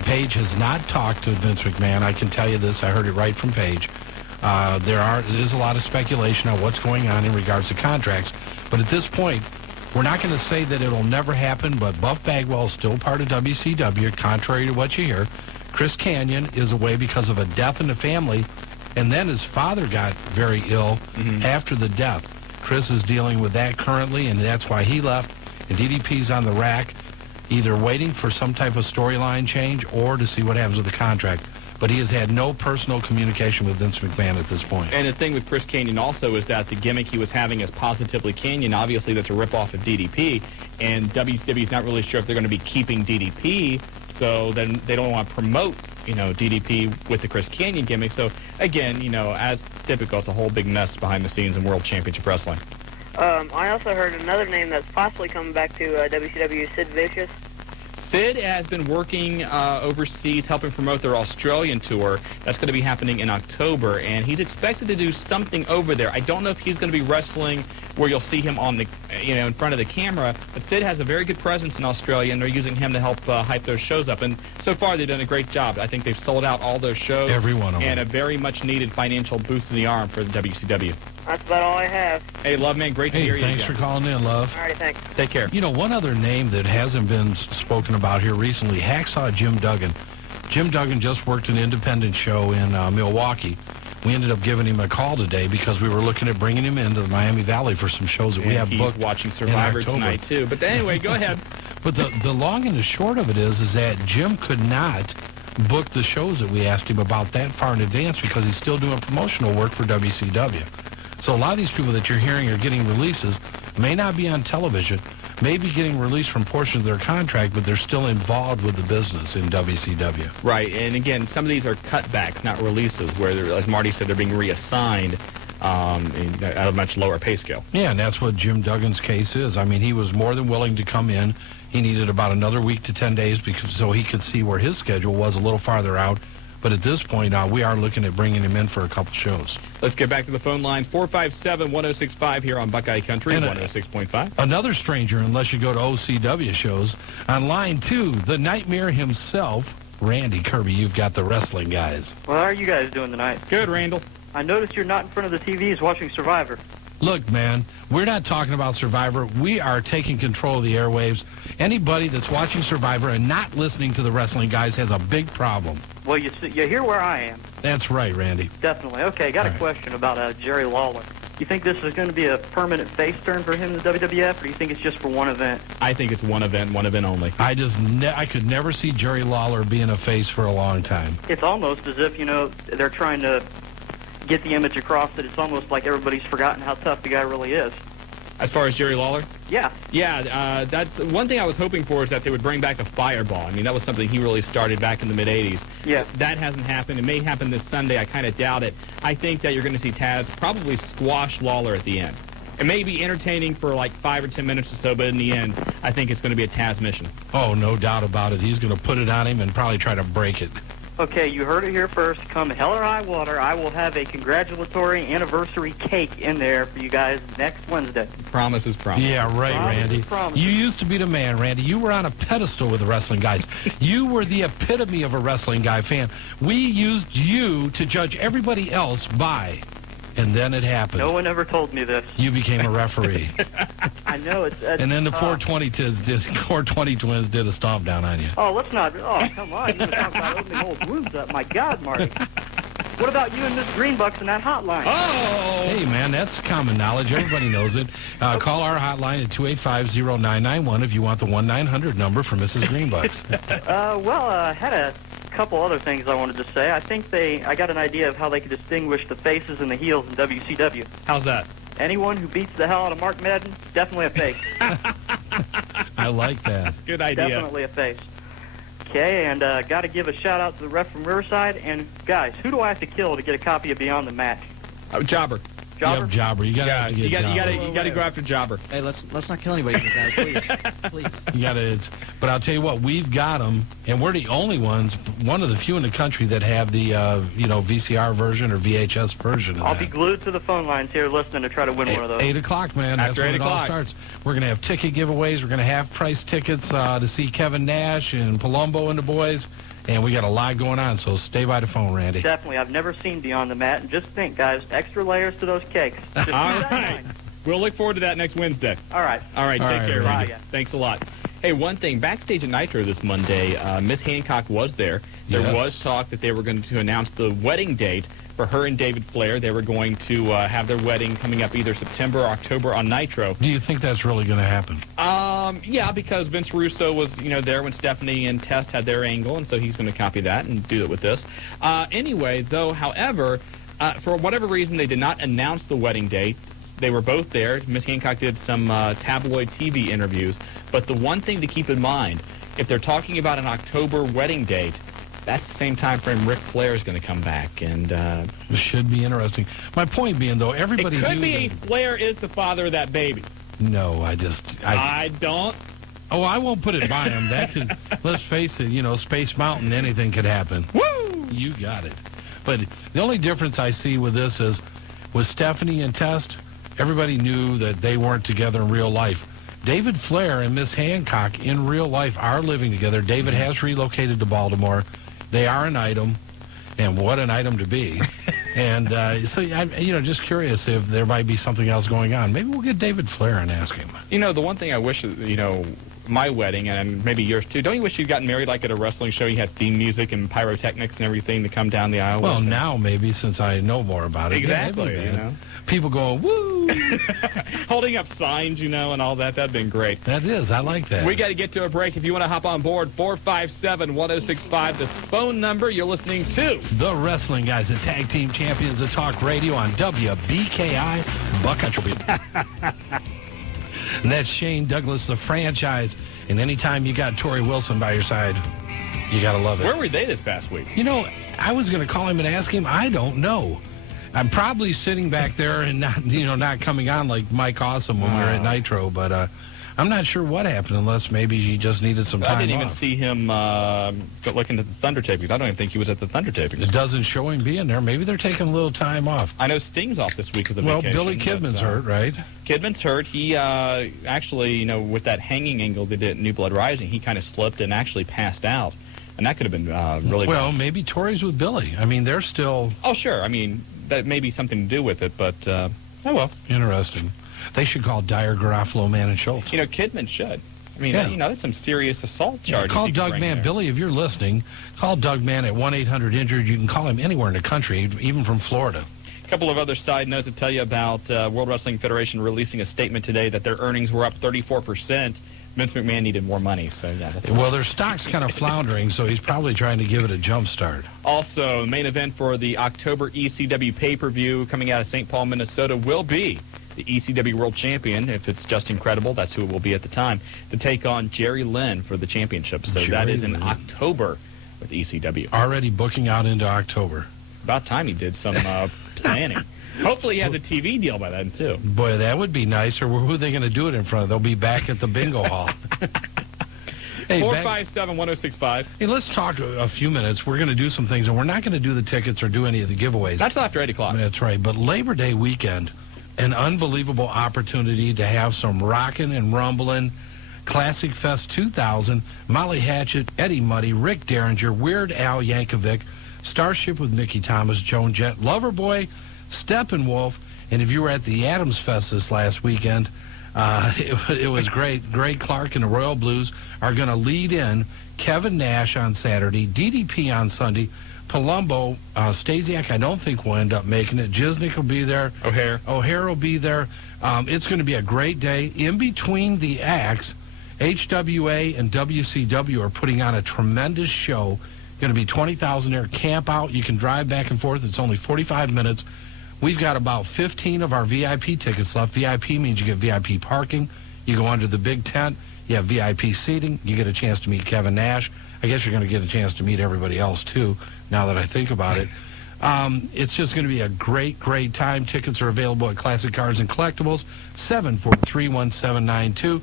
Page has not talked to Vince McMahon. I can tell you this. I heard it right from Page. There is a lot of speculation on what's going on in regards to contracts. But at this point, we're not going to say that it'll never happen, but Buff Bagwell is still part of WCW, contrary to what you hear. Chris Kanyon is away because of a death in the family, and then his father got very ill after the death. Chris is dealing with that currently, and that's why he left. And DDP's on the rack, either waiting for some type of storyline change or to see what happens with the contract. But he has had no personal communication with Vince McMahon at this point. And the thing with Chris Kanyon also is that the gimmick he was having as Positively Kanyon, obviously that's a ripoff of DDP, and WCW is not really sure if they're going to be keeping DDP, so then they don't want to promote DDP with the Chris Kanyon gimmick. So, again, as typical, it's a whole big mess behind the scenes in World Championship Wrestling. I also heard another name that's possibly coming back to WCW, Sid Vicious. Sid has been working overseas, helping promote their Australian tour. That's going to be happening in October, and he's expected to do something over there. I don't know if he's going to be wrestling where you'll see him on the, in front of the camera, but Sid has a very good presence in Australia, and they're using him to help hype those shows up. And so far, they've done a great job. I think they've sold out all those shows. Every one of them. And a very much needed financial boost in the arm for the WCW. That's about all I have. Hey, Love, man, great to hear you. Thanks for calling in, Love. All right, thanks. Take care. One other name that hasn't been spoken about here recently, Hacksaw Jim Duggan. Jim Duggan just worked an independent show in Milwaukee. We ended up giving him a call today because we were looking at bringing him into the Miami Valley for some shows that we have booked. He's watching Survivor tonight, too. But anyway, go ahead. But the long and the short of it is that Jim could not book the shows that we asked him about that far in advance because he's still doing promotional work for WCW. So a lot of these people that you're hearing are getting releases may not be on television, may be getting released from portions of their contract, but they're still involved with the business in WCW. Right, and again, some of these are cutbacks, not releases, where, as Marty said, they're being reassigned at a much lower pay scale. Yeah, and that's what Jim Duggan's case is. I mean, he was more than willing to come in. He needed about another week to 10 days so he could see where his schedule was a little farther out. But at this point, we are looking at bringing him in for a couple shows. Let's get back to the phone line, 457-1065 here on Buckeye Country, 106.5. Another stranger, unless you go to OCW shows. On line 2, the Nightmare himself, Randy Kirby. You've got the wrestling guys. Well, how are you guys doing tonight? Good, Randall. I noticed you're not in front of the TVs watching Survivor. Look, man, we're not talking about Survivor. We are taking control of the airwaves. Anybody that's watching Survivor and not listening to the wrestling guys has a big problem. Well, you hear where I am. That's right, Randy. Definitely. Okay, got a question about Jerry Lawler. You think this is going to be a permanent face turn for him in the WWF, or do you think it's just for one event? I think it's one event only. I could never see Jerry Lawler being a face for a long time. It's almost as if, they're trying to get the image across that it's almost like everybody's forgotten how tough the guy really is. As far as Jerry Lawler? Yeah. Yeah, that's one thing I was hoping for, is that they would bring back the Fireball. I mean, that was something he really started back in the mid-'80s. Yeah. That hasn't happened. It may happen this Sunday. I kind of doubt it. I think that you're going to see Taz probably squash Lawler at the end. It may be entertaining for like 5 or 10 minutes or so, but in the end, I think it's going to be a Taz mission. Oh, no doubt about it. He's going to put it on him and probably try to break it. Okay, you heard it here first. Come hell or high water, I will have a congratulatory anniversary cake in there for you guys next Wednesday. Promise is promise. Yeah, right, Randy. You used to be the man, Randy. You were on a pedestal with the wrestling guys. You were the epitome of a wrestling guy fan. We used you to judge everybody else by, and then it happened. No one ever told me this. You became a referee. I know it's. And then the 420 twins did a stomp down on you. Oh, let's not. Oh, come on. You're talking about opening old wounds up. My God, Marty. What about you and Miss Greenbucks and that hotline? Oh! Hey, man, that's common knowledge. Everybody knows it. Call our hotline at 285-0991 if you want the 1-900 number for Mrs. Greenbucks. I had a couple other things I wanted to say. I think I got an idea of how they could distinguish the faces and the heels in WCW. How's that? Anyone who beats the hell out of Mark Madden, definitely a face. I like that. Good idea. Definitely a face. Okay, and got to give a shout-out to the ref from Riverside. And, guys, who do I have to kill to get a copy of Beyond the Match? Jobber. Jobber? Yep, Jobber. You got to get Jobber. You got to go after Jobber. Hey, let's not kill anybody, guys, please. Please. You got to. But I'll tell you what, we've got them, and we're the only ones, one of the few in the country that have the VCR version or VHS version of I'll that. be glued to the phone lines here listening to try to win one of those. 8 o'clock, man. After That's when 8 it all o'clock. starts. We're going to have ticket giveaways. We're going to have price tickets to see Kevin Nash and Palumbo and the boys. And we got a lot going on, so stay by the phone, Randy. Definitely. I've never seen Beyond the Mat. And just think, guys, extra layers to those cakes. Just All right. We'll look forward to that next Wednesday. All right. All right, take care, Randy. Randy. Thanks a lot. Hey, one thing, backstage at Nitro this Monday, Miss Hancock was there. There was talk that they were going to announce the wedding date for her and David Flair. They were going to have their wedding coming up either September or October on Nitro. Do you think that's really going to happen? Yeah, because Vince Russo was, there when Stephanie and Test had their angle, and so he's going to copy that and do it with this. Anyway, though, however, for whatever reason, they did not announce the wedding date. They were both there. Miss Hancock did some tabloid TV interviews. But the one thing to keep in mind, if they're talking about an October wedding date, that's the same time frame Ric Flair is going to come back, and it should be interesting. My point being, though, everybody it could knew be that- Flair is the father of that baby. No, I don't. Oh, I won't put it by him. That could, let's face it, Space Mountain, anything could happen. Woo! You got it. But the only difference I see with this is, with Stephanie and Test, everybody knew that they weren't together in real life. David Flair and Miss Hancock in real life are living together. David has relocated to Baltimore. They are an item, and what an item to be. And so I'm, just curious if there might be something else going on. Maybe we'll get David Flair and ask him. The one thing I wish, my wedding, and maybe yours too, don't you wish you'd gotten married like at a wrestling show? You had theme music and pyrotechnics and everything to come down the aisle. Well, now maybe, since I know more about it. Exactly, Yeah, people going, woo! Holding up signs, and all that. That'd been great. That is. I like that. We got to get to a break. If you want to hop on board, 457-1065, this phone number. You're listening to The Wrestling Guys, the Tag Team Champions of Talk Radio on WBKI Buckeye Country. And that's Shane Douglas, the franchise. And anytime you got Torrie Wilson by your side, you got to love it. Where were they this past week? I was going to call him and ask him. I don't know. I'm probably sitting back there and not coming on like Mike Awesome when we were at Nitro, but I'm not sure what happened, unless maybe he just needed some time I didn't even off. see him looking at the Thunder tapings. I don't even think he was at the Thunder tapings. It doesn't show him being there. Maybe they're taking a little time off. I know Sting's off this week with the Well, vacation. Billy Kidman's hurt, right? Kidman's hurt. He actually, with that hanging angle they did at New Blood Rising, he kind of slipped and actually passed out. And that could have been really Well, bad. maybe Torrey's with Billy. I mean, they're still... Oh, sure. I mean, that may be something to do with it, but, oh well. Interesting. They should call Dyer, Garofalo, Mann, and Schultz. Kidman should. I mean, Yeah. that's some serious assault charges. Call he could Doug bring Mann. there. Billy, if you're listening, call Doug Mann at 1-800-INJURED. You can call him anywhere in the country, even from Florida. A couple of other side notes to tell you about World Wrestling Federation releasing a statement today that their earnings were up 34%. Vince McMahon needed more money, so yeah. Well, their stock's kind of floundering, so he's probably trying to give it a jump start. Also, main event for the October ECW pay-per-view coming out of St. Paul, Minnesota will be the ECW World Champion. If it's just incredible, that's who it will be at the time, to take on Jerry Lynn for the championship. So that is in October with ECW. Already booking out into October. It's about time he did some planning. Hopefully he has a TV deal by then, too. Boy, that would be nice. Or who are they going to do it in front of? They'll be back at the bingo hall. Hey, 457-1065. Hey, let's talk a few minutes. We're going to do some things, and we're not going to do the tickets or do any of the giveaways. That's after 8 o'clock. That's right. But Labor Day weekend, an unbelievable opportunity to have some rockin' and rumblin'. Classic Fest 2000, Molly Hatchet, Eddie Muddy, Rick Derringer, Weird Al Yankovic, Starship with Mickey Thomas, Joan Jett, Loverboy, Steppenwolf, and if you were at the Adams Fest this last weekend, it was great. Greg Clark and the Royal Blues are going to lead in. Kevin Nash on Saturday, DDP on Sunday, Palumbo, Stasiak I don't think will end up making it. Jiznik will be there. O'Hare will be there. It's going to be a great day. In between the acts, HWA and WCW are putting on a tremendous show. Going to be 20,000 there. Camp out. You can drive back and forth. It's only 45 minutes. We've got about 15 of our VIP tickets left. VIP means you get VIP parking. You go under the big tent. You have VIP seating. You get a chance to meet Kevin Nash. I guess you're going to get a chance to meet everybody else, too, now that I think about it. It's just going to be a great, great time. Tickets are available at Classic Cars and Collectibles, 743-1792.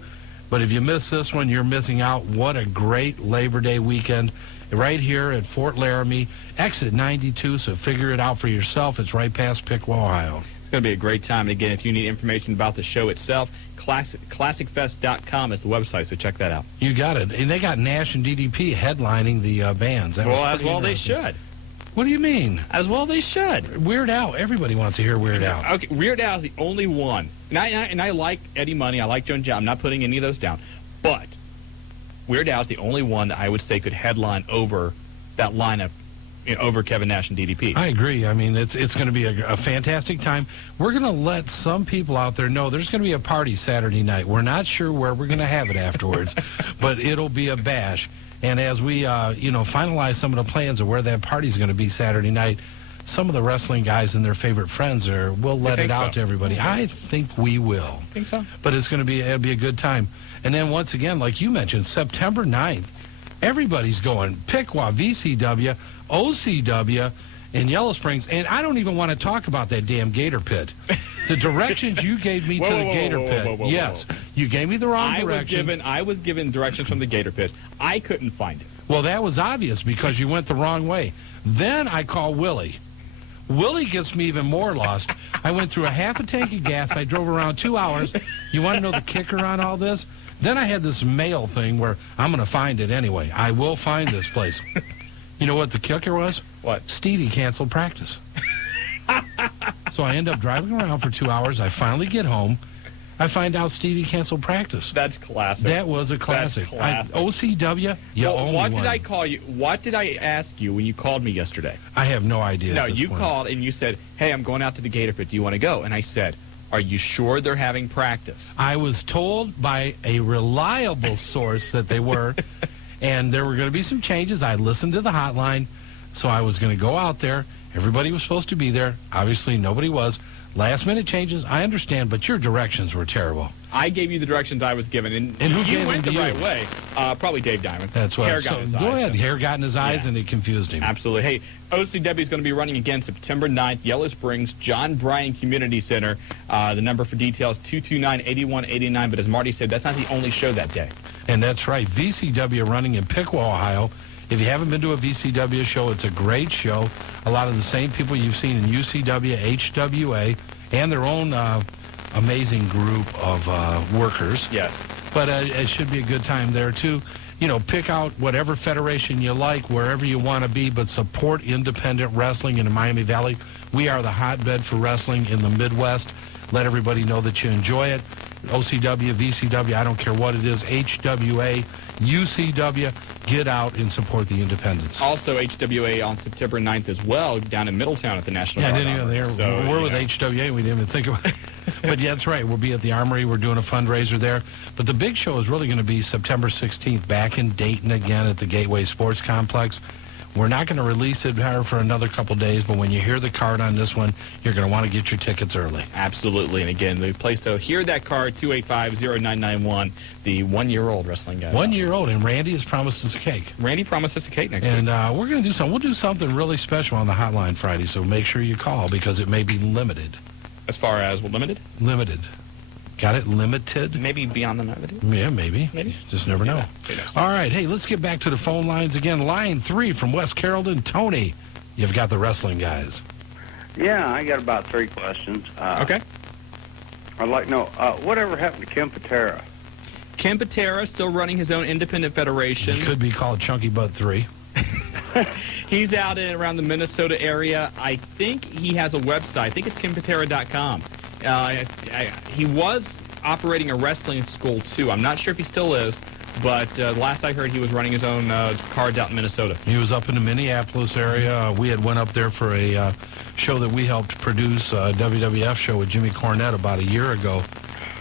But if you miss this one, you're missing out. What a great Labor Day weekend right here at Fort Laramie, exit 92, so figure it out for yourself. It's right past Piqua, Ohio. It's going to be a great time. And again, if you need information about the show itself, classicfest.com is the website, so check that out. You got it. And they got Nash and DDP headlining the bands. That was Well, as pretty well they interesting. should. What do you mean? As well they should. Weird Al. Everybody wants to hear Weird Al. Okay, Weird Al is the only one. And I like Eddie Money. I like Joan Jett. I'm not putting any of those down. But Weird Al is the only one that I would say could headline over that lineup, over Kevin Nash and DDP. I agree. I mean, it's going to be a fantastic time. We're going to let some people out there know there's going to be a party Saturday night. We're not sure where we're going to have it afterwards, but it'll be a bash. And as we, finalize some of the plans of where that party's going to be Saturday night, some of the wrestling guys and their favorite friends will let it out to everybody. I think we will. Think so? But it'll be a good time. And then once again, like you mentioned, September 9th, Everybody's going Piqua, VCW, OCW, and Yellow Springs, and I don't even want to talk about that damn Gator Pit. The directions you gave me to the Gator Pit. Yes, you gave me the wrong directions. I was given directions from the Gator Pit. I couldn't find it. Well, that was obvious because you went the wrong way. Then I call Willie. Willie gets me even more lost. I went through a half a tank of gas. I drove around 2 hours. You want to know the kicker on all this? Then I had this mail thing where I'm going to find it anyway. I will find this place. You know what the kicker was? What? Stevie canceled practice. So I end up driving around for 2 hours. I finally get home. I find out Stevie canceled practice. That's classic. That was a classic. OCW, you owe me what one. did I call you? What did I ask you when you called me yesterday? I have no idea. No, at this you point. called and you said, hey, I'm going out to the Gator Pit. Do you want to go? And I said, are you sure they're having practice? I was told by a reliable source that they were, and there were going to be some changes. I listened to the hotline, so I was going to go out there. Everybody was supposed to be there. Obviously, nobody was. Last-minute changes, I understand, but your directions were terrible. I gave you the directions I was given, and who you gave went them the to you? right way. Probably Dave Diamond. That's what. Hair got in his eyes. Go ahead. Hair got in his eyes, and it confused him. Absolutely. Hey, OCW is going to be running again September 9th, Yellow Springs, John Bryan Community Center. The number for details, 229-8189. But as Marty said, that's not the only show that day. And that's right. VCW running in Piqua, Ohio. If you haven't been to a VCW show, it's a great show. A lot of the same people you've seen in UCW, HWA, and their own amazing group of workers. Yes. But it should be a good time there, too. You know, pick out whatever federation you like, wherever you want to be, but support independent wrestling in the Miami Valley. We are the hotbed for wrestling in the Midwest. Let everybody know that you enjoy it. OCW, VCW, I don't care what it is, HWA, UCW, get out and support the independents. Also, HWA on September 9th as well, down in Middletown at the National Guard. Yeah, I didn't even So, we're with HWA. We didn't even think about it. But yeah, that's right. We'll be at the Armory. We're doing a fundraiser there. But the big show is really going to be September 16th back in Dayton again at the Gateway Sports Complex. We're not going to release it for another couple days, but when you hear the card on this one, you're going to want to get your tickets early. Absolutely. And again, the place, so hear that card, 285-0991, the one-year-old wrestling guy. 1 year old, and Randy has promised us a cake. Randy promised us a cake next week. And we're going to do something. We'll do something really special on the hotline Friday, so make sure you call because it may be limited. As far as, well, limited? Limited. Got it? Limited? Maybe beyond the limited? Yeah, maybe. Just never know. All right, hey, let's get back to the phone lines again. Line 3 from West Carrollton. Tony, you've got the wrestling guys. Yeah, I got about 3 questions. Okay. I'd like to know, whatever happened to Ken Patera? Ken Patera still running his own independent federation. He could be called Chunky Butt 3. He's out in around the Minnesota area. I think he has a website. I think it's KenPatera.com. He was operating a wrestling school, too. I'm not sure if he still is, but last I heard he was running his own cards out in Minnesota. He was up in the Minneapolis area. We had went up there for a show that we helped produce, a WWF show with Jimmy Cornette about a year ago,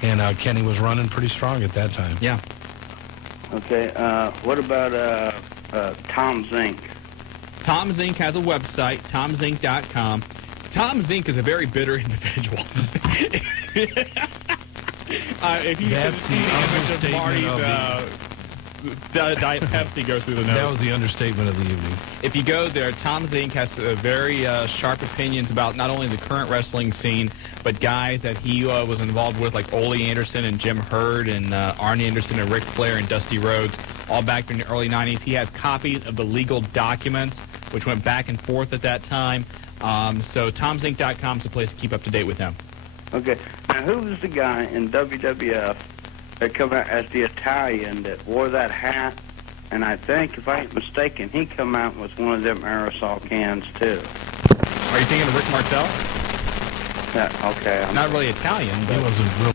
and Kenny was running pretty strong at that time. Yeah. Okay, what about Tom Zink? Tom Zink has a website, TomZink.com. Tom Zink is a very bitter individual. If you That's see the image of Marty's Diet Pepsi go through the nose. That was the understatement of the evening. If you go there, Tom Zink has very sharp opinions about not only the current wrestling scene, but guys that he was involved with, like Ole Anderson and Jim Herd and Arn Anderson and Ric Flair and Dusty Rhodes, all back in the early 90s. He has copies of the legal documents, which went back and forth at that time. So TomZink.com is the place to keep up to date with him. Okay, now who was the guy in WWF that come out as the Italian that wore that hat? And I think, if I ain't mistaken, he come out with one of them aerosol cans, too. Are you thinking of Rick Martel? Yeah, okay. Not really Italian, but... He wasn't real